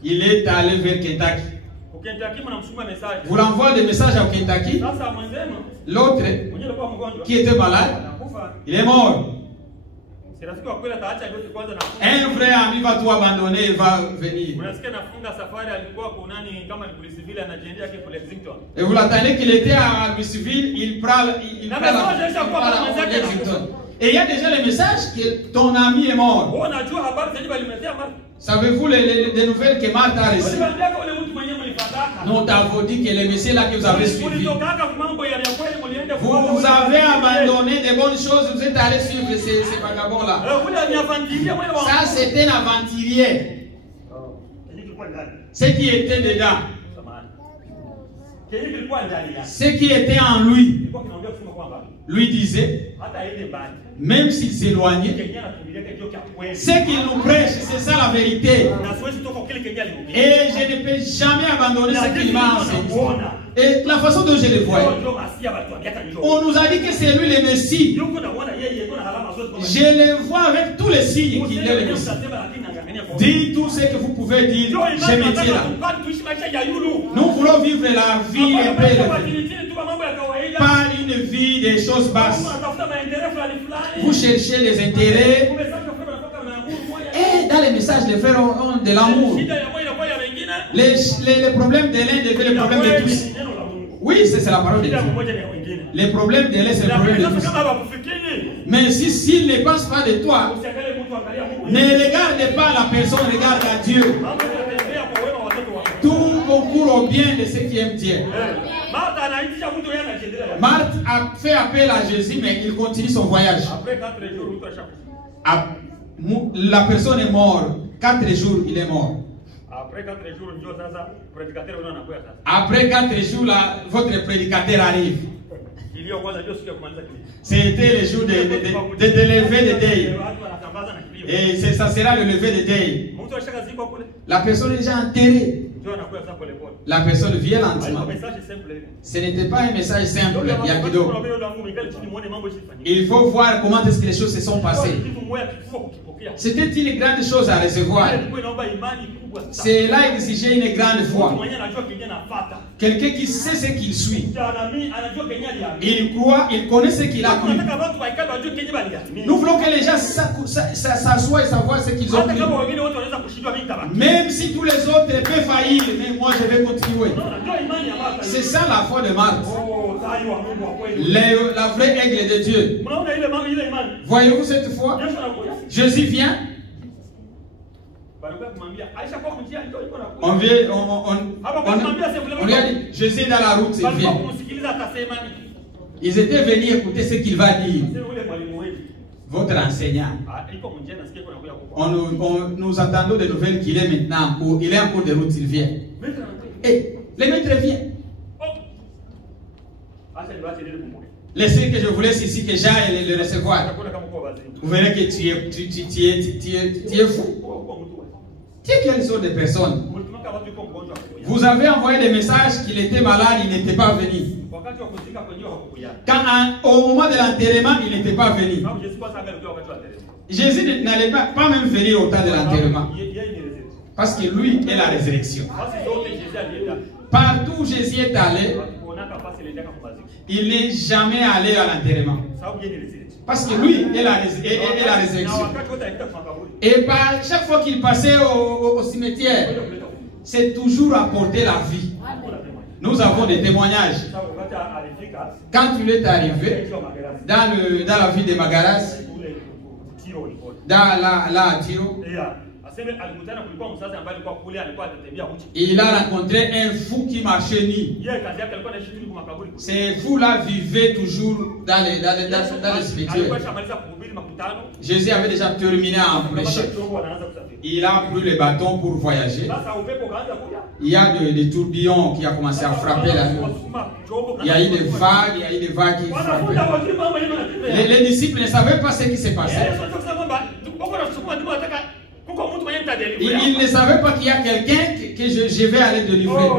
Il est allé vers Kentucky. Vous l'envoyez des messages au Kentucky. L'autre qui était malade, il est mort. Un vrai ami va tout abandonner et va venir. Et vous l'attendez qu'il était à Louisville, il prend Lexington. Et il y a déjà le message que ton ami est mort. Savez-vous les nouvelles que Marthe a reçues? Nous t'avons dit que les messieurs là que vous avez suivis, vous avez abandonné des bonnes choses, vous êtes allé suivre ces vagabonds là. Ça c'était un aventurier. Ce qui était dedans, ce qui était en lui, lui disait, même s'il s'éloignait, ce qu'il nous prêche, c'est ça la vérité. Et je ne peux jamais abandonner ce qu'il m'a enseigné. Et la façon dont je le vois, on nous a dit que c'est lui le Messie. Je le vois avec tous les signes qu'il est le Messie. Dites tout ce que vous pouvez dire, je me tiens là. Nous voulons vivre la vie un peu, pas une vie des choses basses. Vous cherchez les intérêts. Et dans les messages, les frères ont de l'amour. Les problèmes de l'un deviennent les problèmes de tous. Oui, c'est la parole de Dieu. Les problèmes de l'un, c'est le problème de tous. Mais s'il ne pense pas de toi, ne regarde pas la personne, regarde à Dieu. Tout concourt au bien de ceux qui aiment Dieu. Marthe a fait appel à Jésus, mais il continue son voyage. La personne est morte. 4 jours, il est mort. Après 4 jours, là, votre prédicateur arrive. C'était le jour de lever de deuil. Et ça sera le lever de deuil. La personne est déjà enterrée. La personne vient lentement. Ce n'était pas un message simple. Il faut voir comment est-ce que les choses se sont passées. C'était une grande chose à recevoir. Cela exigeait une grande foi. Quelqu'un qui sait ce qu'il suit. Il croit, il connaît ce qu'il a cru. Nous voulons que les gens s'assoient et savoir ce qu'ils ont cru. Même si tous les autres peuvent faillir, mais moi je vais continuer. C'est ça la foi de Marthe. La vraie aigle de Dieu. Voyez-vous cette foi? Jésus vient. On lui a dit, Jésus est dans la route, il vient. Ils étaient venus écouter ce qu'il va dire. Votre enseignant. Nous attendons des nouvelles qu'il est maintenant en cours. Il est en cours de route, il vient. Et le maître vient. Laissez que je vous laisse ici, que j'aille le recevoir. Vous verrez que tu es fou. Tu es quelle sorte de personne? Vous avez envoyé des messages qu'il était malade, il n'était pas venu. Au moment de l'enterrement, il n'était pas venu. Jésus n'allait pas même venir au temps de l'enterrement. Parce que lui est la résurrection. Partout où Jésus est allé, il n'est jamais allé à l'enterrement. Parce que lui est la résurrection. Et chaque fois qu'il passait au cimetière, c'est toujours apporter la vie. Nous avons des témoignages. Quand il est arrivé dans la ville de Magaras, là à Tiro, il a rencontré un fou qui marchait nu. Ces fous-là vivaient toujours dans les cimetières. Jésus avait déjà terminé à en prêcher. Il a pris le bâton pour voyager. Il y a des tourbillons qui ont commencé à frapper la nuit. Il y a eu des vagues qui frappaient. Les disciples ne savaient pas ce qui s'est passé. Il ne savait pas qu'il y a quelqu'un que je vais aller délivrer.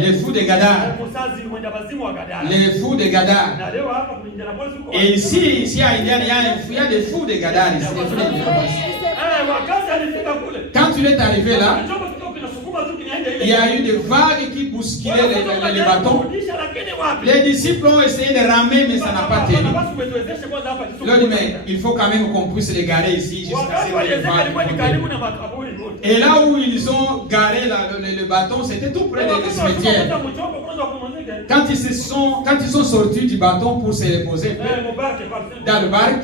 Les fous de Gadara. Les fous de Gadara. Et ici il y a des fous de Gadara. Quand tu es arrivé là, il y a eu des vagues qui bousculaient les bâtons. Les disciples ont essayé de ramer, mais ça n'a pas tenu. Mais il faut quand même qu'on puisse les garer ici jusqu'à ce que les vagues. Et là où ils ont garé le bâton, c'était tout près des cimetières. Quand ils sont sortis du bâton pour se reposer dans le barque,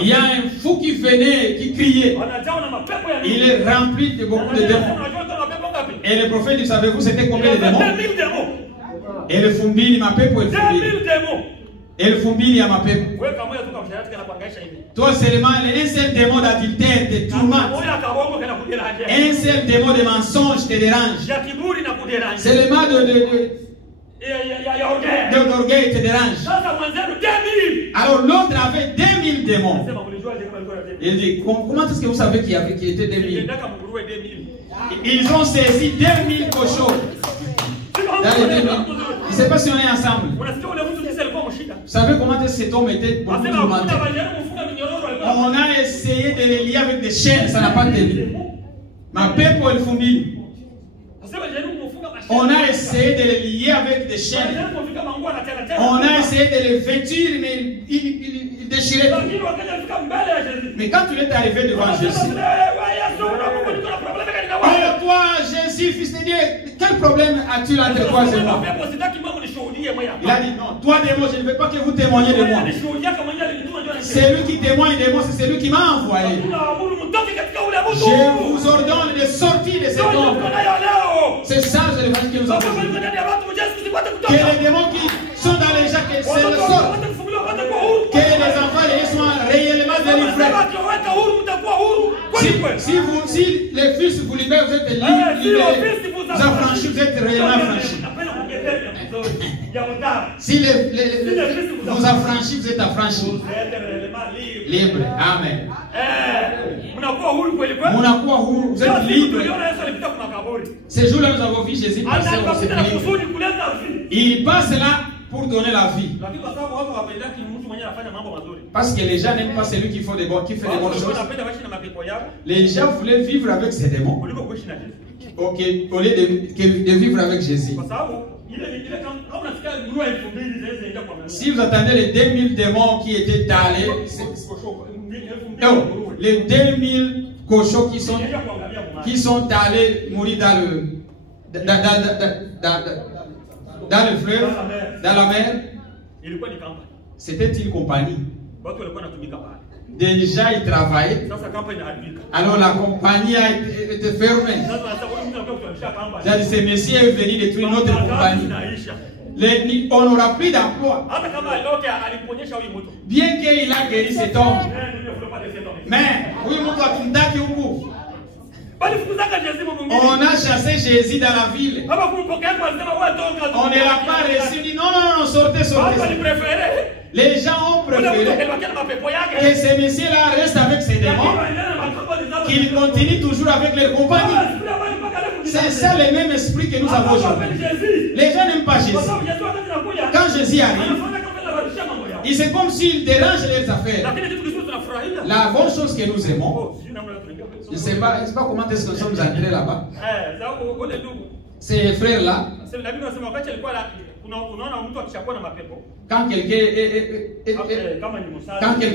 il y a un fou qui venait, qui criait. Il est rempli de beaucoup de démons. Et le prophète, savez-vous, c'était combien de démons? Et le fumbili mapepo, el fumbili. Et le fumbili à mapepo. Toi seulement, un seul démon d'adultère te tourmente. Un seul démon de mensonge te dérange. Seulement d'orgueil te dérange. Alors l'autre avait 2000 démons. Il dit, comment est-ce que vous savez qu'il était 2000? Ils ont saisi 2000 cochons. Dans les 2000. Je ne sais pas si on est ensemble. Vous savez comment est-ce que cet homme était pour nous tourmenter? On a essayé de les lier avec des chaînes, ça n'a pas tenu. Ma paix pour le fumbi. On a essayé de les lier avec des chaînes. On a essayé de les vêtir, mais ils déchiraient tout. Mais quand tu es arrivé devant Jésus, oh toi, Jésus, fils de Dieu, quel problème as-tu entre toi et moi? Il a dit non, toi démon, je ne veux pas que vous témoigniez de moi. C'est lui qui témoigne de moi, c'est celui qui m'a envoyé. Je vous ordonne de sortir de cet homme. C'est ça l'évangile que nous avons dit. Que les démons qui sont dans les gens, que c'est le sort. Que les enfants de Dieu soient réellement délivrés. Si les fils vous libèrent, vous êtes libérés. Vous affranchis, vous êtes réellement affranchis. Si vous affranchis, vous êtes affranchis. Libre. Amen. Vous êtes libre. Ces jours-là, nous avons vu Jésus passer au sépulcre. Il passe là pour donner la vie. Parce que les gens n'aiment pas celui qui fait des bonnes choses. Les gens voulaient vivre avec ces démons. Ok, au lieu de vivre avec Jésus. Si vous attendez les 2000 démons qui étaient talés, les 2000 cochons qui sont allés mourir dans le fleuve, dans la mer, c'était une compagnie. Déjà ils travaillaient. Alors la compagnie a été fermée. Ce monsieur est venu détruire notre compagnie. On n'aura plus d'emploi. Bien qu'il a guéri cet homme. Mais, oui, on a chassé Jésus dans la ville. On ne l'a pas reçu. Dit non, non, non, sortez, sortez. Les gens ont préféré que ce monsieur-là reste avec ses démons, qu'il continue toujours avec les compagnies. C'est ça le même esprit que nous avons aujourd'hui. Les gens n'aiment pas Jésus. Quand Jésus arrive, c'est comme s'il dérange les affaires. La bonne chose que nous aimons, je ne sais pas comment est-ce que nous sommes entrés là-bas. Ces frères-là, quand quelqu'un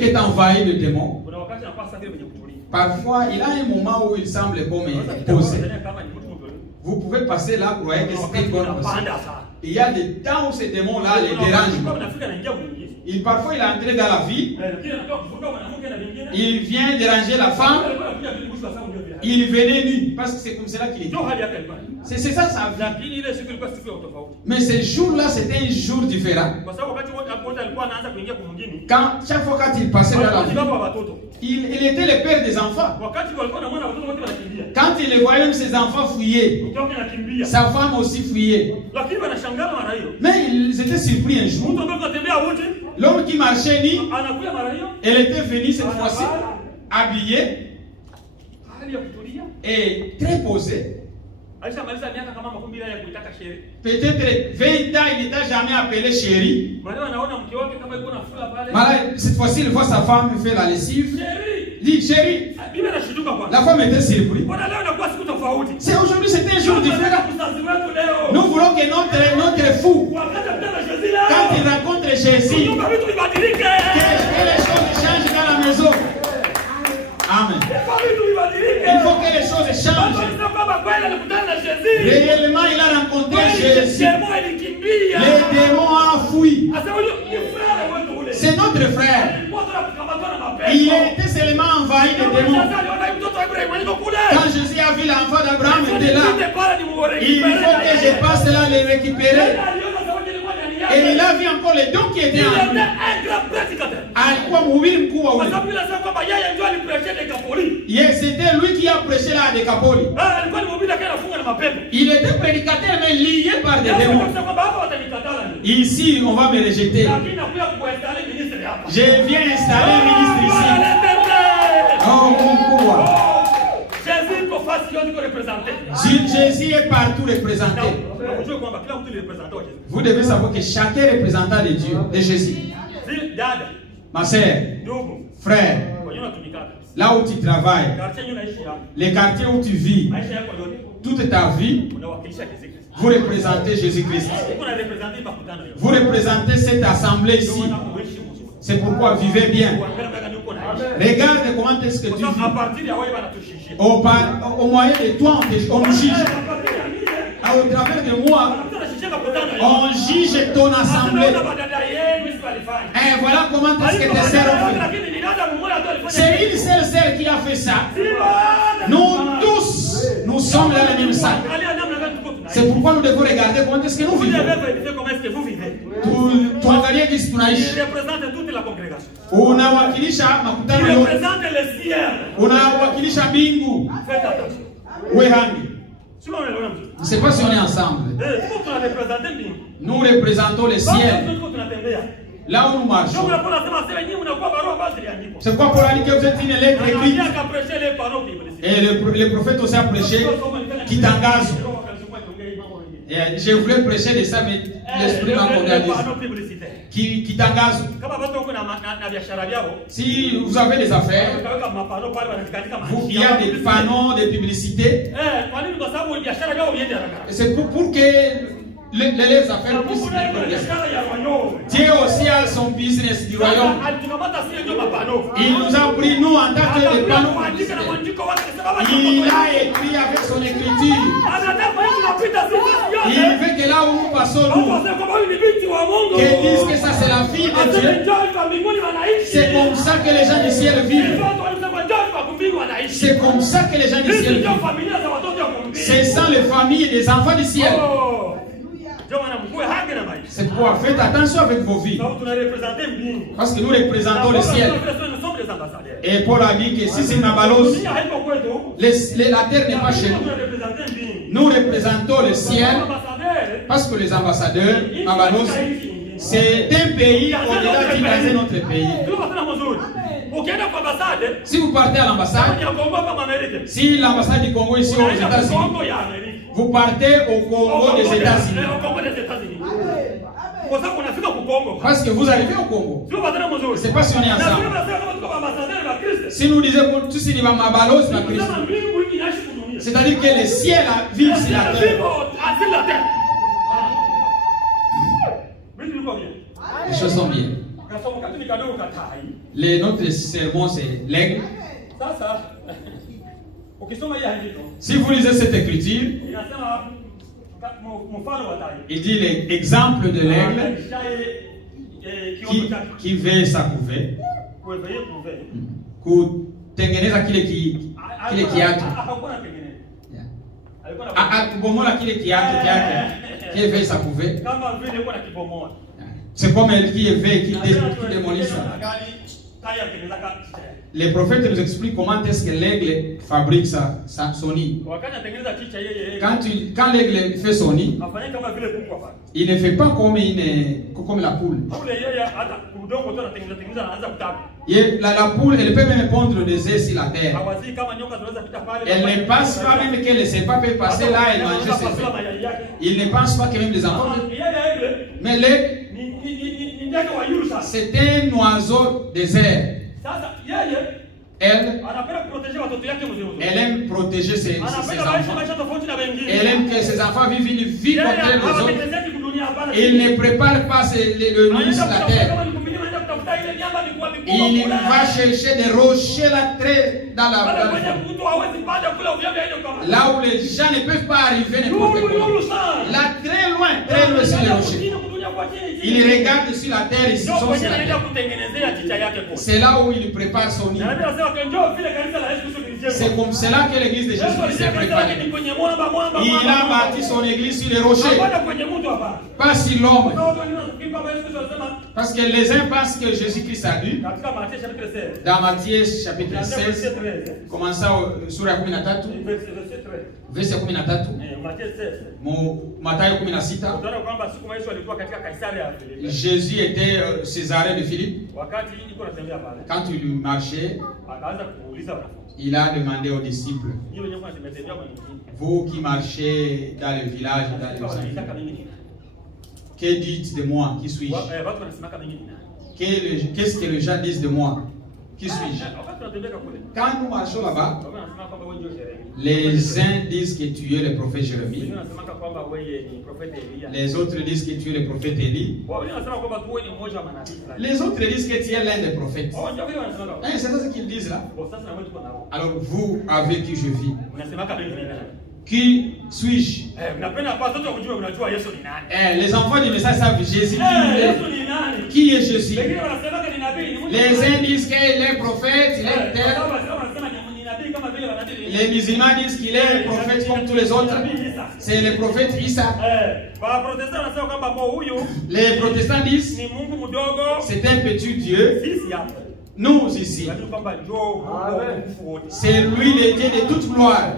est envahi de démons, parfois il a un moment où il semble comme posé. Vous pouvez passer là, vous voyez que c'est une bonne personne. Il y a des temps où ces démons-là les dérangent. Parfois il est entré dans la vie, il vient déranger la femme, il venait nu, parce que c'est comme cela qu'il est. C'est ça sa vie. Mais ce jour-là, c'était un jour différent. Chaque fois quand il passait dans la vie, il était le père des enfants. Quand il les voyait, même ses enfants fuyaient. Sa femme aussi fuyait. Mais ils étaient surpris un jour. L'homme qui marchait nu, elle était venue cette fois-ci, habillée et très posée. Peut-être 20 ans, il n'était jamais appelé chéri. Cette fois-ci, il voit sa femme faire la lessive. Il dit chéri. La femme était surprise. C'est aujourd'hui, c'est un jour différent. Nous voulons que notre fou, quand il rencontre Jésus, que les choses changent dans la maison. Amen. Il faut que les choses changent. Réellement, il a rencontré Jésus. Les démons ont fui. C'est notre frère. Il était seulement envahi de démons. Quand Jésus a vu l'enfant d'Abraham, il était là. Il faut que je passe là les récupérer. Et il a vu encore les dons qui étaient en lui. C'était lui qui a prêché là à Décapoli. Il était prédicateur mais lié par des démons. Ici, on va me rejeter. Je viens installer un ministre ici. Oh, mon pouvoir. Jésus est partout représenté. Vous devez savoir que chacun est représentant de Dieu, de Jésus. Ma sœur, frère, là où tu travailles, les quartiers où tu vis, toute ta vie, Vous représentez Jésus-Christ. Vous représentez cette assemblée ici. C'est pourquoi vivez bien. Regarde comment est-ce que tu vis. Au moyen de toi, on nous juge. Au travers de moi, on juge ton assemblée. Et voilà comment est-ce que tes sœurs ont fait. C'est une seule sœur qui a fait ça. Nous tous, nous sommes dans la même salle. C'est pourquoi nous devons regarder comment est-ce que nous vivons. Tuangalie jinsi tunaishi. Unawakilisha makutano yote. Unawakilisha mbingu. Wehangi. Je ne sais pas si on est ensemble. Nous représentons le ciel. Là où nous marchons. C'est quoi pour aller que vous êtes une lettre écrite. Et le prophète aussi a prêché qui t'engage. Je voulais prêcher de ça, mais l'esprit m'a condamné. Qui t'engage. Si vous avez des affaires, il y a des panneaux de publicité. C'est pour que les affaires puissent progresser. Dieu aussi a son business du royaume. Il nous a pris, nous, en tant que des panneaux publicitaires. Il a écrit avec son écriture. Il veut que là où nous passons, nous, qu'ils disent que ça c'est la vie de Dieu. C'est comme ça que les gens du ciel vivent. C'est comme ça que les gens du ciel vivent. C'est ça les familles des enfants du ciel. C'est pourquoi faites attention avec vos vies. Parce que nous représentons le ciel. Et Paul a dit que si c'est Nabalos, la terre n'est pas chez nous. Nous représentons le ciel. Parce que les ambassadeurs, Nabalos, c'est un pays au-delà d'un autre pays. Si vous partez à l'ambassade, si l'ambassade du Congo ici aux États-Unis, vous partez au Congo des États-Unis. Parce que vous arrivez au Congo. C'est pas si on est ensemble. Si nous disons que tout ce qui va m'abalos, c'est-à-dire que le ciel vit sur la terre. Les choses sont bien. Notre sermon, c'est l'aigle. Si vous lisez cette écriture, il dit l'exemple de l'aigle qui veille sa couvée. Kutengeneza kile kiatu. Kubomola kile kiatu qui veille sa couvée. C'est comme elle qui éveille, qui démolit ça. Les prophètes nous expliquent comment est-ce que l'aigle fabrique son nid. Quand l'aigle fait son nid, il ne fait pas comme la poule. La poule, elle peut même pondre des œufs sur la terre. Elle ne pense pas même que le serpent peut passer là et manger ses œufs. Il ne pense pas que même les enfants. Mais l'aigle, c'est un oiseau désert. Elle aime protéger ses enfants. Elle aime que ses enfants vivent une vie contre les autres. Il ne prépare pas le nid sur la terre. Il va chercher des rochers là dans la là où les gens ne peuvent pas arriver n'importe comment. Là très loin sur les rochers. Il regarde sur la terre et sur la terre. C'est là où il prépare son nid. C'est comme cela que l'église de Jésus s'est préparée. Il a bâti son église sur les rochers. Pas sur l'homme. Parce que les uns pensent que Jésus-Christ a dit dans Matthieu chapitre 16, commençant sur la Kuminatatu, verset Kuminatatu, Matthieu Kuminasita. Jésus était Césarée de Philippe. Quand il marchait, il a demandé aux disciples, vous qui marchez dans le village, dans les villes, que dites de moi? Qui suis-je? Qu'est-ce que les gens disent de moi? Qui suis-je? Quand nous marchons là-bas, les uns disent que tu es le prophète Jérémie. Les autres disent que tu es le prophète Élie. Les autres disent que tu es l'un des prophètes. C'est ça ce qu'ils disent là. Alors vous, avec qui je vis? Qui suis-je? Les enfants du message savent Jésus qui est Jésus. Les uns disent qu'il est prophète, il est tel. Les musulmans disent qu'il est prophète comme tous les autres. C'est le prophète Issa. Les protestants disent c'est un petit Dieu. Nous ici, c'est lui le Dieu de toute gloire.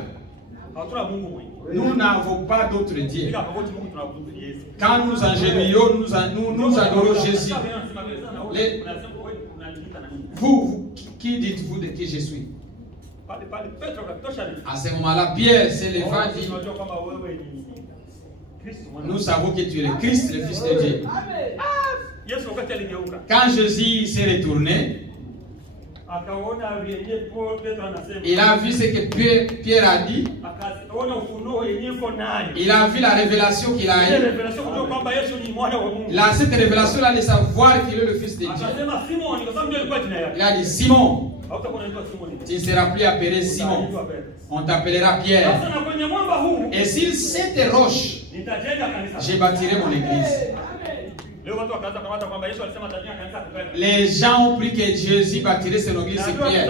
Nous n'avons pas d'autre Dieu. Quand nous engenouillons, nous adorons Jésus. Vous, qui dites-vous de qui je suis? À ce moment-là, Pierre s'est levé et dit, nous savons que tu es le Christ, le Fils de Dieu. Quand Jésus s'est retourné, il a vu ce que Pierre a dit. Il a vu la révélation qu'il a eue. Cette révélation-là de savoir qu'il est le Fils de Dieu. Il a dit, Simon, tu ne seras plus appelé Simon. On t'appellera Pierre. Et sur cette roche, je bâtirai mon église. Les gens ont pris que Jésus bâtirait son église sur Pierre.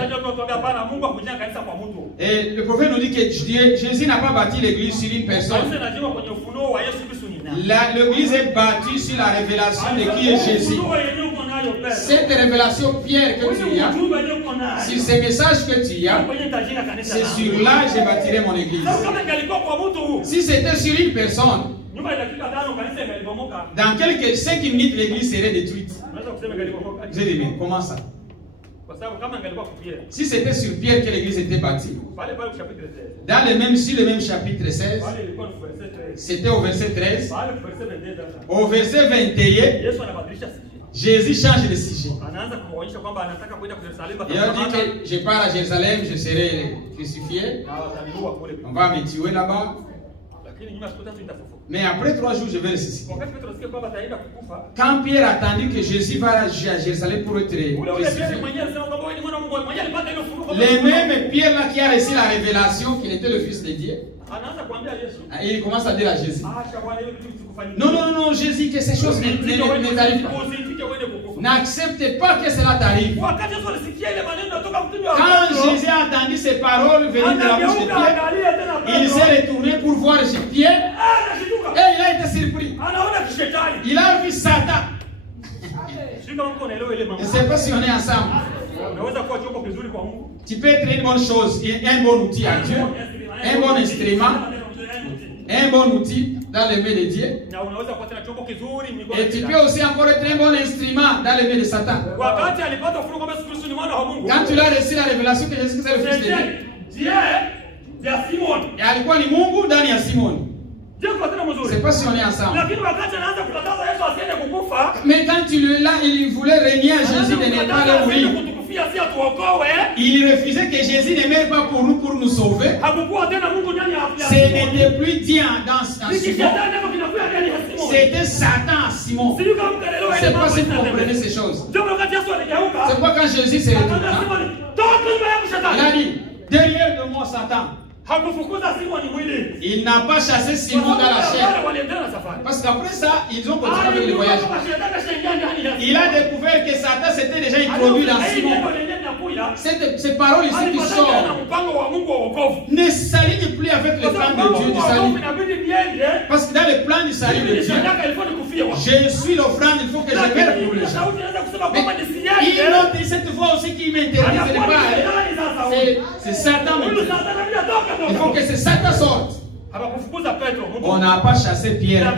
Et le prophète nous dit que Jésus n'a pas bâti l'église sur une personne. L'église est bâtie sur la révélation de qui est Jésus. Cette révélation, Pierre, que tu as, sur ces messages que tu as, c'est sur là que je bâtirai mon église. Si c'était sur une personne, dans quelques 5 minutes, l'église serait détruite. J'ai dit, mais comment ça? Si c'était sur Pierre que l'église était bâtie, sur le même chapitre 16, c'était au verset 13, au verset 21, Jésus change de sujet. Il a dit que je pars à Jérusalem, je serai crucifié, on va me tuer là-bas. Mais après 3 jours, je vais ressusciter. Quand Pierre a attendu que Jésus va à Jérusalem pour être crucifié, le même Pierre là qui a reçu la révélation qu'il était le Fils de Dieu, il commence à dire à Jésus, non, Jésus, que ces choses ne t'arrivent pas. N'accepte pas que cela t'arrive. Quand Jésus a entendu ces paroles venir de la bouche de Pierre, il s'est retourné pour voir Pierre et il a été surpris. Il a vu Satan. Je ne sais pas si on est ensemble. Tu peux être une bonne chose, un bon outil à Dieu, un bon instrument, un bon outil dans les mains de Dieu. Et tu peux aussi encore être un bon instrument dans les mains de Satan. Quand tu as reçu la révélation que Jésus est le Fils de Dieu, et alikuwa ni Mungu ndani ya Simoni. Je ne sais pas si on est ensemble. Mais quand il voulait régner à Jésus de ne pas le mourir, il refusait que Jésus ne meure pas pour nous sauver. Ce n'était plus Dieu dans Simon. C'était Satan à Simon. C'est pas si vous comprenez ces choses. C'est pourquoi quand Jésus s'est retourné, il a dit, derrière de moi Satan. Il n'a pas chassé Simon dans la chair. Parce qu'après ça, ils ont continué avec le voyage. Il a découvert que Satan s'était déjà introduit dans Simon. Ces paroles ici qui sortent ne s'alignent plus avec le plan de Dieu du salut. Parce que dans le plan du salut de Dieu, je suis l'offrande, il faut que je meure pour les gens. Mais il note cette voix aussi qui m'interdit de ne pas aller. C'est Satan maintenant. Il faut que ce Satan sorte. On n'a pas chassé Pierre.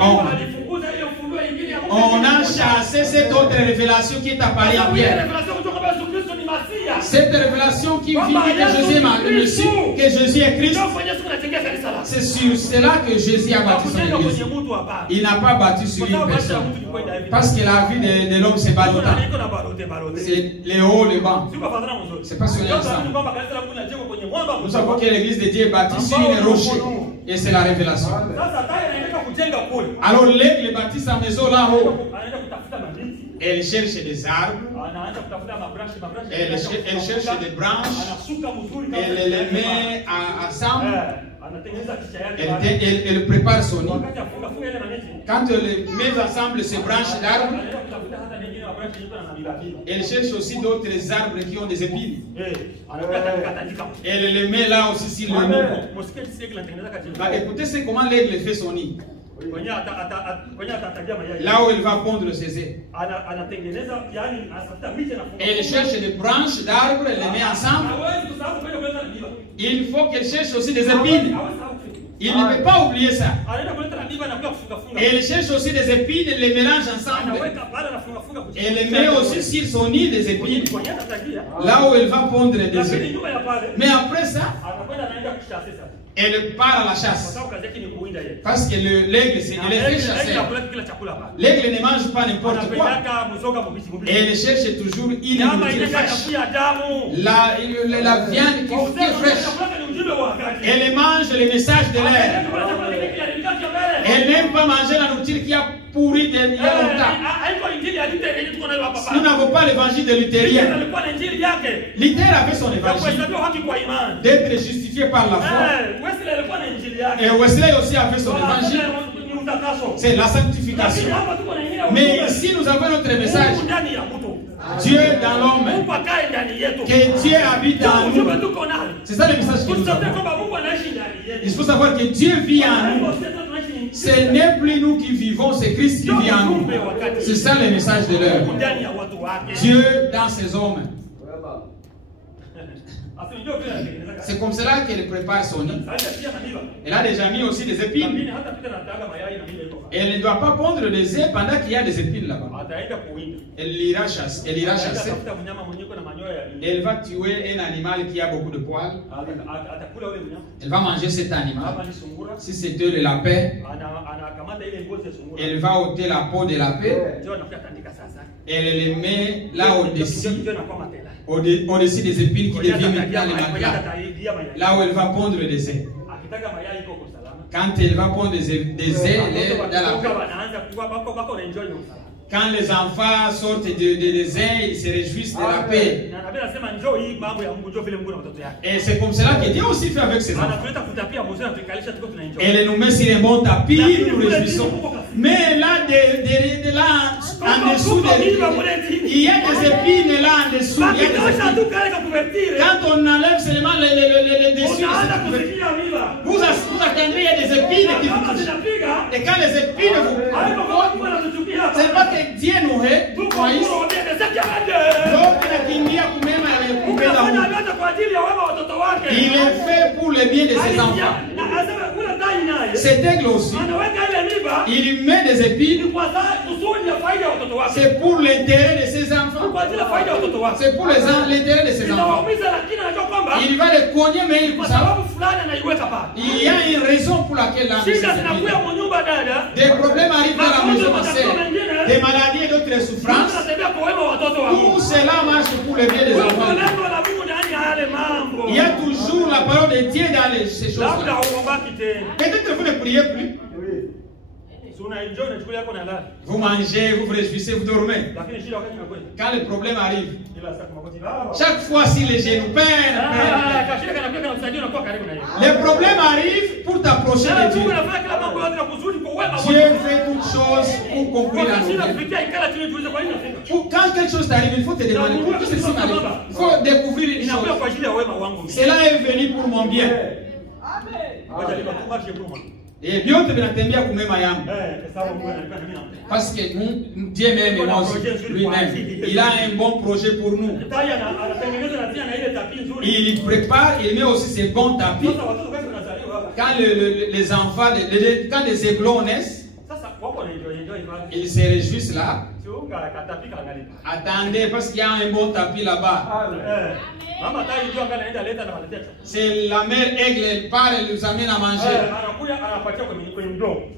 On a chassé cette autre révélation qui est apparue à Pierre. Cette révélation qui vit que Jésus est Christ, c'est sur cela que Jésus a bâti son église. Il n'a pas bâti sur une personne. Parce que la vie de l'homme c'est ballottant. C'est les hauts, les bas. C'est pas sur les ensemble. Nous savons que l'église de Dieu est bâtie sur une roche. Et c'est la révélation. Alors l'aigle bâtit sa maison là-haut. Elle cherche des arbres. Elle cherche des branches. Elle les met ensemble. Elle prépare son nid. Quand elle met ensemble ces branches d'arbres, elle cherche aussi d'autres arbres qui ont des épines. Elle les met là aussi sur le nid. Écoutez, c'est comment l'aigle fait son nid. Là où il va pondre ses œufs. Elle cherche des branches d'arbres, elle les met ensemble. Il faut qu'elle cherche aussi des épines. Il ne peut pas oublier ça. Elle cherche aussi des épines, elle les mélange ensemble. Elle les met aussi sur son nid des épines. Là où elle va pondre des œufs. Mais après ça, elle part à la chasse. Parce que l'aigle, elle est très chassée. L'aigle ne mange pas n'importe quoi. Et elle cherche toujours une nourriture fraîche. La viande qui est fraîche. Elle mange les messages de l'air. Elle n'aime pas manger la nourriture qui a pourri il y a longtemps. Nous n'avons pas l'évangile de Luthérien. Luther avait son évangile d'être justifié par la foi. Et Wesley aussi avait son évangile. C'est la sanctification. Mais ici nous avons notre message. Dieu dans l'homme. Que Dieu habite en nous. C'est ça le message que nous avons. Il faut savoir que Dieu vit en nous. Ce n'est plus nous qui vivons, c'est Christ qui vit en nous. C'est ça le message de l'heure. Dieu dans ses hommes. C'est comme cela qu'elle prépare son nid. Elle a déjà mis aussi des épines. Et elle ne doit pas pondre des œufs pendant qu'il y a des épines là-bas. Elle ira chasser. Elle va tuer un animal qui a beaucoup de poils. Elle va manger cet animal. Si c'est le lapin, elle va ôter la peau de lapin. Elle les met là au-dessus. Au-dessus des épines qui deviennent maintenant les matelas. Là où elle va pondre des œufs. Quand elle va pondre des œufs, elle est dans la paix. Quand les enfants sortent des œufs, ils se réjouissent de la paix. Et c'est comme cela que Dieu aussi fait avec ses enfants. Elle nous met sur un bon tapis, nous nous réjouissons. Mais là, en dessous, il y a des épines là en dessous. Quand on enlève seulement les dessus, vous attendrez, il y a des épines qui vous touchent. Et quand les épines vous... C'est pas que Dieu nous est. Il est fait pour le bien de ses enfants. Cet aigle aussi, il met des épines. C'est pour l'intérêt de ses enfants. C'est pour l'intérêt de ses enfants. Il va les cogner, mais il y a une raison pour laquelle l'âme. Des problèmes arrivent dans la maison, ma sœur. Des maladies et d'autres souffrances. Tout cela marche pour le bien des enfants. Il y a toujours la parole de Dieu dans ces choses-là. Peut-être que vous ne priez plus. Vous mangez, vous vous réjouissez, vous dormez. Quand le problème arrive, chaque fois si les genoux peinent, les problèmes arrivent pour t'approcher de Dieu. Dieu fait toutes choses pour conclure la nouvelle. Quand quelque chose t'arrive, il faut te demander pourquoi ceci m'arrive. Il faut découvrir une chose. Cela est venu pour mon bien. Et bien parce que Dieu même lui-même, il a un bon projet pour nous. Il prépare, il met aussi ses bons tapis. Quand les enfants, quand les aiglons naissent, ils se réjouissent là. Attendez, parce qu'il y a un bon tapis là-bas. C'est la mère aigle, elle part, elle nous amène à manger.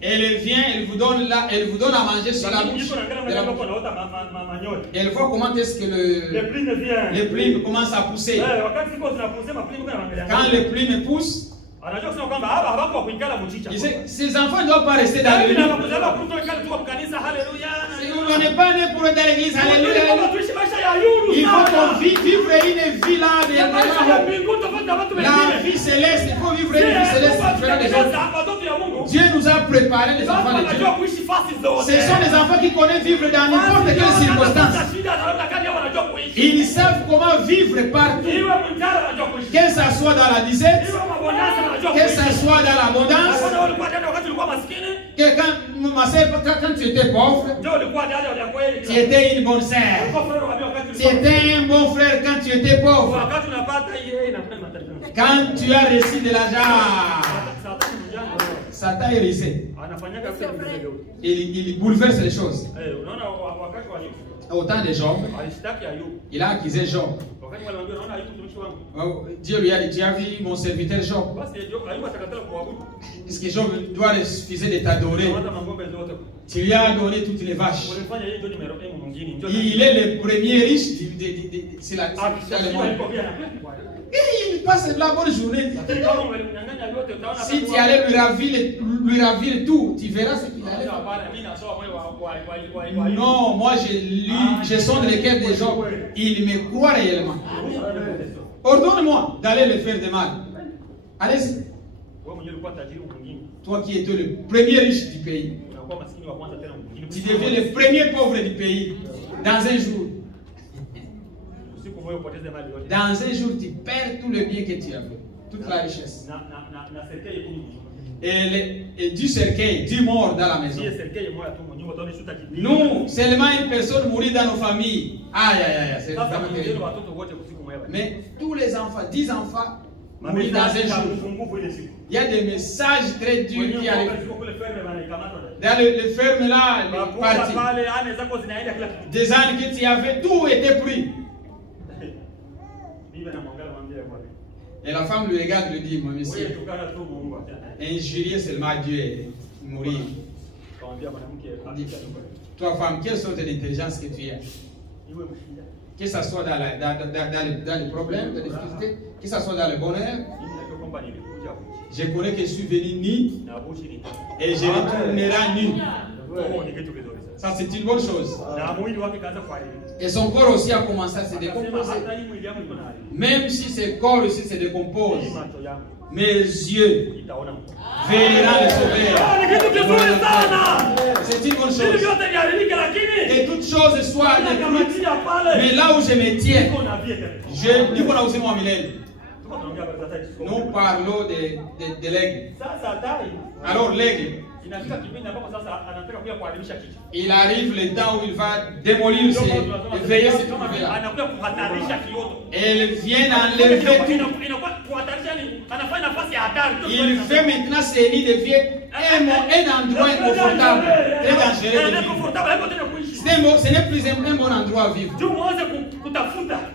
Elle vient, elle vous donne à manger sur la bouche. Elle voit comment est-ce que les plumes commencent à pousser. Quand les plumes poussent, ces enfants ne doivent pas rester dans le lit. On n'est pas né pour être dans l'église. Alléluia. Il faut qu'on vivre une vie là. La vie céleste, il faut vivre une vie céleste. Dieu nous a préparé les enfants de Dieu. Ce sont les enfants qui connaissent vivre dans n'importe quelle circonstance. Ils savent comment vivre partout. Que ce soit dans la disette, que ce soit dans l'abondance, que quand tu étais pauvre, tu étais une bonne sœur. Tu étais un bon frère quand tu étais pauvre. Quand tu as reçu de l'argent, Satan est resté. Il bouleverse les choses. Au temps de Job, il a accusé Job. Dieu lui a dit, tu as vu mon serviteur Job? Est-ce que Job doit refuser de t'adorer? Tu lui as donné toutes les vaches. Il est le premier riche dans le monde. Et il passe la bonne journée. Si tu allais lui ravir tout, tu verras ce qu'il allait faire. Non, moi je sonde les cœurs des gens. Il me croit réellement. Ordonne-moi d'aller le faire de mal. Allez-y. Toi qui étais le premier riche du pays, tu deviens le premier pauvre du pays dans un jour. Dans un jour, tu perds tout le bien que tu as fait, toute la richesse. Et du cercueil, du mort dans la maison. Nous, seulement une personne mourit dans nos familles. Aïe, aïe, aïe, c'est vraiment terrible. Mais tous les enfants, 10 enfants, mourent dans un jour. Il y a des messages très durs qui arrivent. Dans le ferme là, les parties. Des ânes que tu avais, tout était pris. Et la femme lui regarde et lui dit, mon monsieur, injurier seulement Dieu et mourir. Toi femme, quelle sorte d'intelligence que tu as? Que ce soit dans les problèmes, dans les difficultés, que ce soit dans le bonheur. Je connais que je suis venu nu et je retournerai nu. Ça c'est une bonne chose. Et son corps aussi a commencé à se décomposer. Même si ce corps aussi se décompose, mes yeux verront le Sauveur. C'est une bonne chose. Que toutes choses soient détruites. Mais là où je me tiens, je dis qu'on a aussi mon Milène. Nous parlons de l'aigle. Alors l'aigle, il arrive le temps où il va démolir ses veiller ses trucs là. Et il vient enlever tout. Il fait maintenant ses nids devient un endroit inconfortable, très dangereux de vivre. Ce n'est plus un bon endroit à vivre.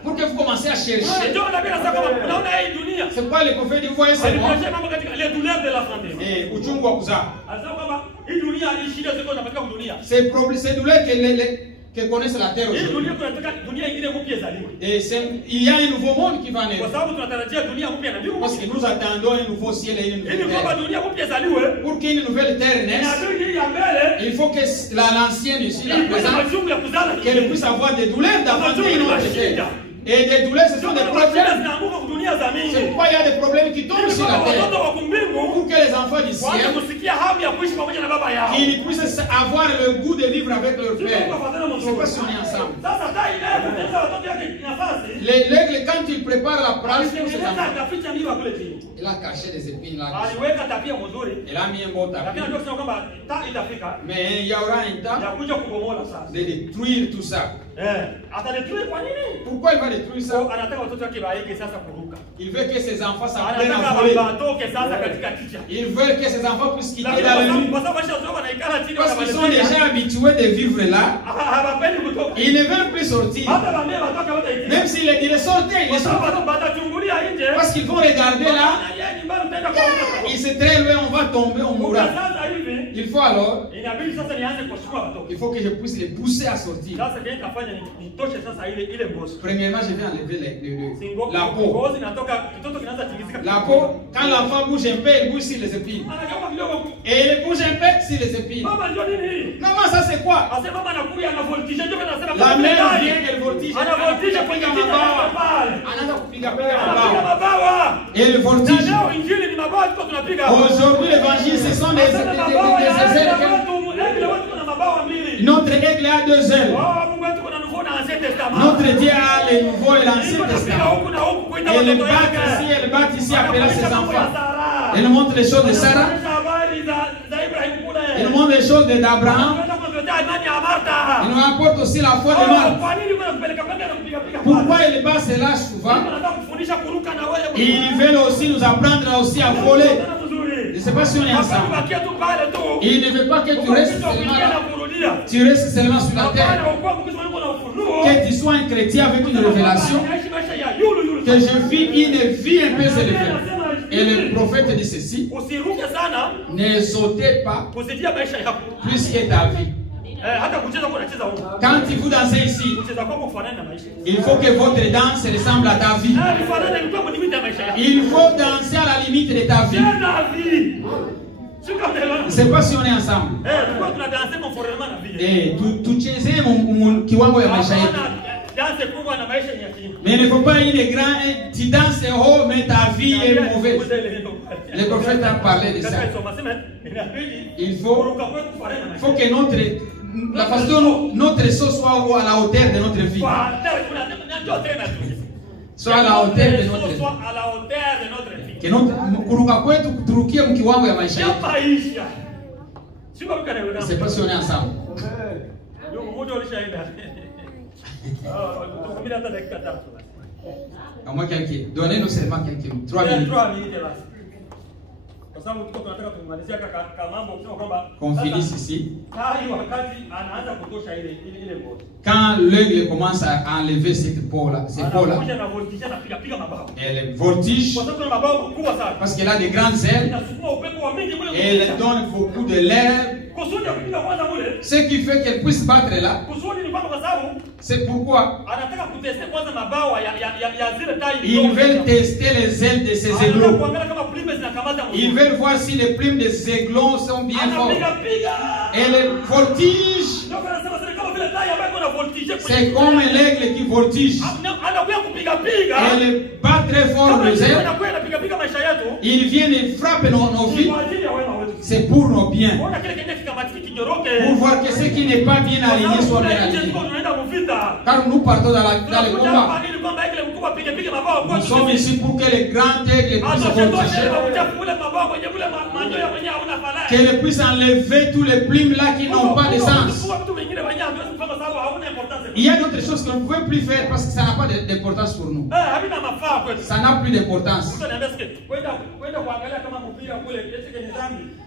Pour que vous commencez à chercher. C'est quoi le prophète dit, vous voyez seulement les douleurs de la santé. C'est douleur que connaissent la terre aujourd'hui. Et il y a un nouveau monde qui va naître. Parce que nous attendons un nouveau ciel et une nouvelle terre. Pour qu'une nouvelle terre naisse, il faut que l'ancienne ici, la présente, qu'elle puisse avoir des douleurs d'enfanter une autre terre. Et des douleurs, ce sont des problèmes. C'est pourquoi il y a des problèmes qui tombent sur la terre. Pour que les enfants du ciel, qu'ils puissent avoir le goût de vivre avec leur père. Je ne sais pas si on est ensemble. L'aigle, quand quand il prépare la place pour ses enfants, il a caché des épines là. Il a mis un bon tapis. Mais il y aura un temps de détruire tout ça. Pourquoi il va détruire ça? Il veut que ses enfants s'apprennent à voler. Il veut que ses enfants puissent quitter la nuit. Parce qu'ils sont déjà habitués de vivre là. Ils ne veulent plus sortir. Même s'il est dit sortez, ils sortent. Parce qu'ils vont regarder là. Il sait très loin, on va tomber, on mourra. Il faut alors, il faut que je puisse les pousser à sortir. Premièrement, je vais enlever la peau. La peau, quand l'enfant bouge un peu, il bouge sur les épines. Et il bouge un peu sur les épines. Maman, ça c'est quoi? La mère vient, elle voltige. Et le voltige. Aujourd'hui, l'évangile, ce sont des ailes. Notre aigle a 2 ailes. Notre Dieu a le Nouveau et l'Ancien Testament. Elle bat ici, appela ses enfants. Elle montre les choses de Sarah. Elle montre les choses d'Abraham. Elle nous apporte aussi la foi de Marthe. Pourquoi elle bat cela souvent? Ils veulent aussi nous apprendre aussi à voler. Je ne sais pas si on est ensemble. Il ne veut pas que tu restes seulement là. Tu restes seulement sur la terre. Que tu sois un chrétien avec une révélation. Que je vis une vie un peu élevée. Et le prophète dit ceci: ne sautez pas plus que ta vie. Quand vous dansez ici, il faut que votre danse ressemble à ta vie. Il faut danser à la limite de ta vie. Je ne sais pas si on est ensemble. Mais il ne faut pas une grande. Tu danses haut, mais ta vie est mauvaise. Le prophète a parlé de ça. Il faut que la façon dont notre sauce soit à la hauteur de notre vie. Soit à la hauteur de notre vie. Que kuruka kwetu kuturukie mkiwango ya maisha yetu. C'est pas si on est ensemble. À moi quelqu'un. Donnez-nous seulement quelqu'un. 3 minutes. Qu'on finisse ici. Quand l'aigle commence à enlever cette peau-là, elle voltige parce qu'elle a des grandes ailes et elle donne beaucoup de l'air. Ce qui fait qu'elle puisse battre là, c'est pourquoi ils veulent tester les ailes de ces aiglons. Ils veulent voir si les plumes des aiglons sont bien fortes. Et le voltige, c'est comme l'aigle qui voltige. Elle bat très fort les ailes. Ils viennent frapper nos vies. C'est pour nos biens. Pour voir que ce qui n'est pas bien aligné soit bien aligné. Car nous partons dans le combat. Nous sommes ici pour que les grands aigles puissent voltiger. Qu'elles puissent enlever tous les plumes là qui n'ont pas de sens. Il y a d'autres choses qu'on ne pouvait plus faire parce que ça n'a pas d'importance pour nous. Ça n'a plus d'importance.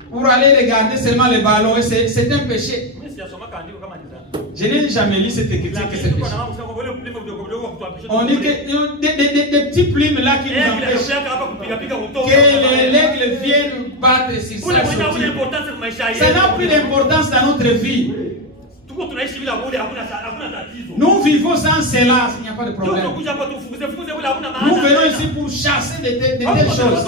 Pour aller regarder seulement les ballons, c'est un péché. Je n'ai jamais lu cette écriture que c'est péché. On dit que des petits plumes là qui nous empêchent que l'aigle vienne battre sur ça. Ça n'a plus d'importance dans notre vie. Nous vivons sans cela, il n'y a pas de problème. Nous venons ici pour chasser de telles choses.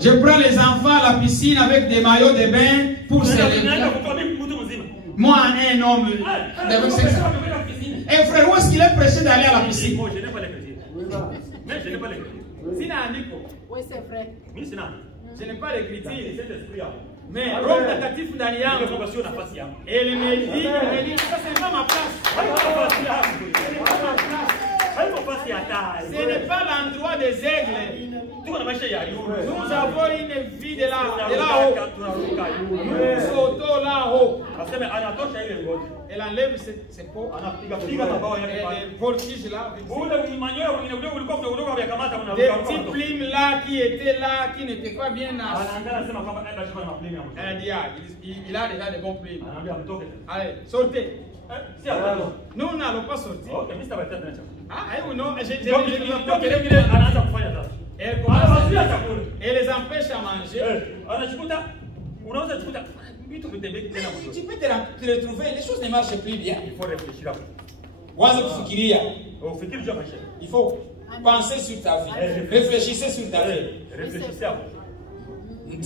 Je prends les enfants à la piscine avec des maillots de bain pour se lever. Moi, un homme avec 5 ans. Et frère, où est-ce qu'il est prêché d'aller à la piscine? Oui, c'est vrai. Je n'ai pas l'écriture, Mais Roho Mtakatifu ndani yangu, elle me dit, ça c'est pas ma place. Ce n'est pas l'endroit des aigles. Nous avons une vie de là-haut. Nous sautons là-haut. Elle enlève ses peaux. Elle voltige là. Des petits plumes là qui étaient là, qui n'étaient pas bien assis. Elle a dit, il a déjà de bons plumes. Allez, sortez. Nous n'allons pas sortir. Non, elle les empêche à manger. Tu peux te retrouver, les choses ne marchent plus bien. Il faut réfléchir. Il faut penser sur ta vie. Réfléchissez sur ta vie. Réfléchissez à vous. Il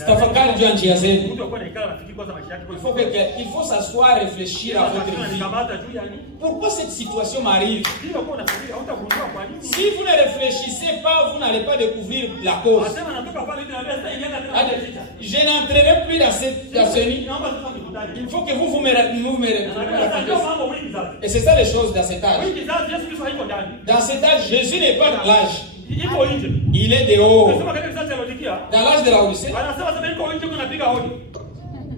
faut s'asseoir, réfléchir à votre vie. Pourquoi cette situation m'arrive? Si vous ne réfléchissez pas, vous n'allez pas découvrir la cause. Je n'entrerai plus dans ce nid. Il faut que vous me et c'est ça les choses dans cet âge. Dans cet âge, Jésus n'est pas dans l'âge. Il est dehors. Dans l'âge de la Odyssée,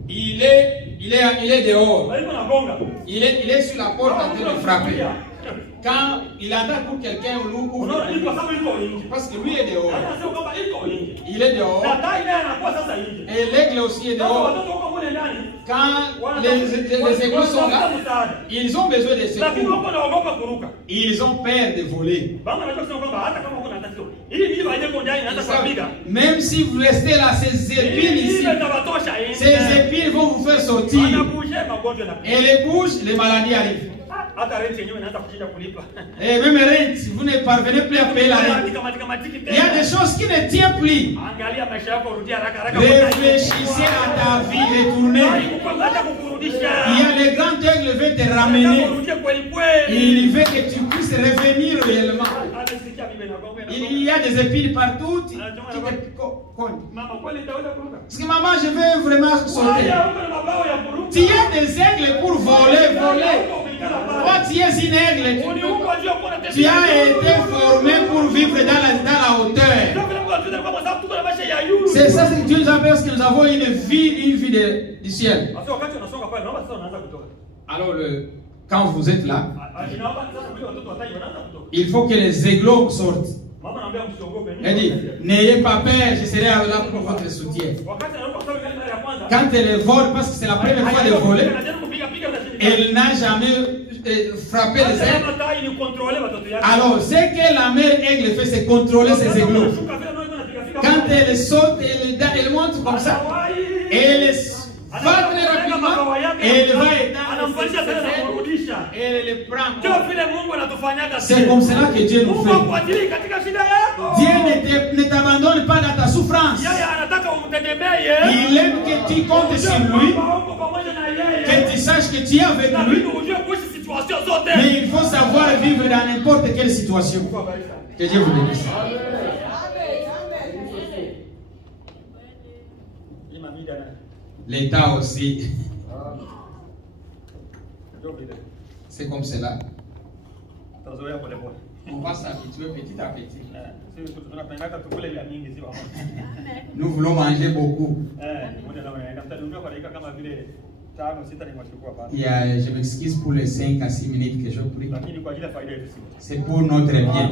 il est dehors. Il est sur la porte en train de frapper. Quand il attend pour quelqu'un ouvre, parce que lui est dehors. Il est dehors. Et l'aigle aussi est dehors. Quand les aigles sont là, ils ont besoin de secours. Ils ont peur de voler. Même si vous restez là, ces épines ici, ces épines vont vous faire sortir. Et les bouches, les maladies arrivent. Et même rente, vous ne parvenez plus à payer la rente. Il y a des choses qui ne tiennent plus. Réfléchissez à ta vie, retournez. Il y a les grands aigles qui veulent te ramener. Il veut que tu puisses revenir réellement. Il y a des épines partout qui te cognent. Parce que maman, je veux vraiment sauter. Tu as des aigles pour voler. Toi, tu es une aigle. Tu as été formé pour vivre dans la hauteur. C'est ça que Dieu nous appelle, parce que nous avons une vie du ciel. Alors, quand vous êtes là, il faut que les aiglots sortent. Elle dit, n'ayez pas peur, je serai là pour votre soutien. Quand elle vole, parce que c'est la première fois de voler, elle n'a jamais frappé les aigles. Alors, ce que la mère aigle fait, c'est contrôler ses aiglots. Quand elle saute, elle monte comme ça. Et elle va très rapidement. Et elle va étendre. Et elle les prend. C'est comme cela que Dieu nous fait. Dieu ne t'abandonne pas dans ta souffrance. Il aime que tu comptes sur lui. Que tu saches que tu es avec lui. Mais il faut savoir vivre dans n'importe quelle situation. Que Dieu vous bénisse. L'État aussi. C'est comme cela. On va s'habituer petit à petit. Nous voulons manger beaucoup. Je m'excuse pour les 5 à 6 minutes que je prie. C'est pour notre bien.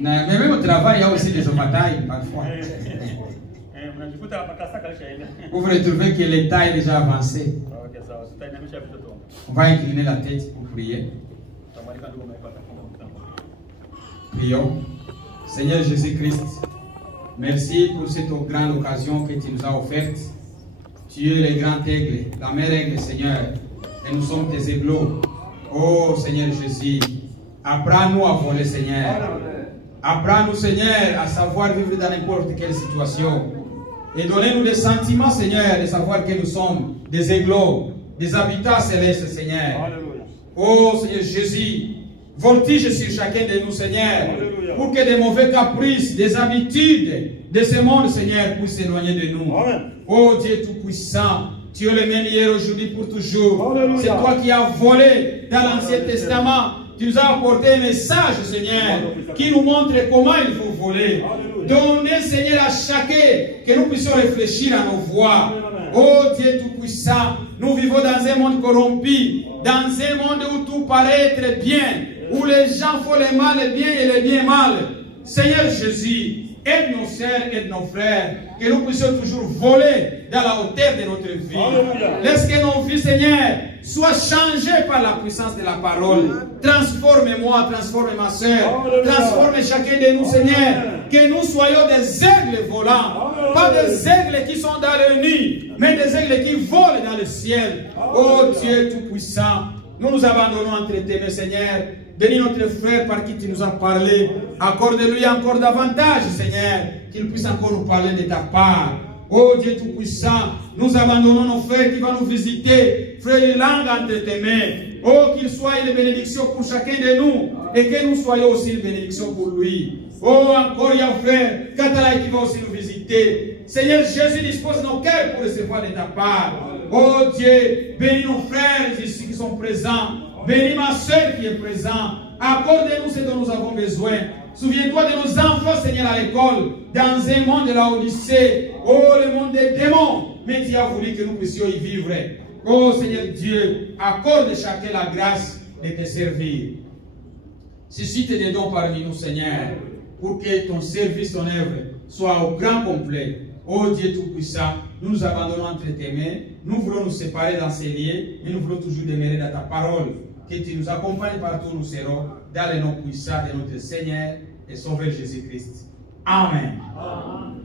Mais même au travail, il y a aussi des batailles parfois. Vous vous retrouvez que l'état est déjà avancé. On va incliner la tête pour prier. Prions. Seigneur Jésus-Christ, merci pour cette grande occasion que tu nous as offerte. Tu es le grand aigle, la mère aigle, Seigneur, et nous sommes tes aiglots. Oh Seigneur Jésus, apprends-nous à voler, Seigneur. Apprends-nous, Seigneur, à savoir vivre dans n'importe quelle situation. Et donnez-nous des sentiments, Seigneur, de savoir que nous sommes des aiglots, des habitants célestes, Seigneur. Oh Seigneur Jésus, voltige sur chacun de nous, Seigneur, pour que des mauvais caprices, des habitudes de ce monde, Seigneur, puissent s'éloigner de nous. Oh Dieu Tout-Puissant, tu es le même hier, aujourd'hui, pour toujours. C'est toi qui as volé dans l'Ancien Testament. Tu nous as apporté un message, Seigneur, qui nous montre comment il faut voler. Donnez, Seigneur, à chacun que nous puissions réfléchir à nos voies. Oh Dieu Tout-Puissant, nous vivons dans un monde corrompu, dans un monde où tout paraît être bien, où les gens font le mal bien et le bien mal. Seigneur Jésus, aide nos sœurs, aide nos frères, que nous puissions toujours voler dans la hauteur de notre vie. Laisse que nos vies, Seigneur, soient changées par la puissance de la parole. Transforme-moi, transforme ma sœur, transforme chacun de nous, Seigneur, que nous soyons des aigles volants, pas des aigles qui sont dans le nid, mais des aigles qui volent dans le ciel. Oh Dieu Tout-Puissant, nous nous abandonnons entre tes mains, Seigneur. Bénis notre frère par qui tu nous as parlé. Accorde-lui encore davantage, Seigneur, qu'il puisse encore nous parler de ta part. Oh Dieu Tout-Puissant, nous abandonnons nos frères qui vont nous visiter. Frère langue entre tes mains. Oh, qu'il soit une bénédiction pour chacun de nous et que nous soyons aussi une bénédiction pour lui. Oh, encore, il y a un frère, Katala qui va aussi nous visiter. Seigneur Jésus, dispose nos cœurs pour recevoir de ta part. Oh Dieu, bénis nos frères ici qui sont présents. Bénis ma soeur qui est présente. Accorde-nous ce dont nous avons besoin. Souviens-toi de nos enfants, Seigneur, à l'école, dans un monde de la Odyssée. Oh, le monde des démons. Mais tu as voulu que nous puissions y vivre. Oh, Seigneur Dieu, accorde chacun la grâce de te servir. Suscite des dons parmi nous, Seigneur, pour que ton service, ton œuvre, soit au grand complet. Oh Dieu Tout-Puissant, nous nous abandonnons entre tes mains. Nous voulons nous séparer dans ces lieux, mais nous voulons toujours demeurer dans ta parole. Que tu nous accompagnes partout où nous serons, dans le nom puissant de notre Seigneur et Sauveur Jésus-Christ. Amen. Amen.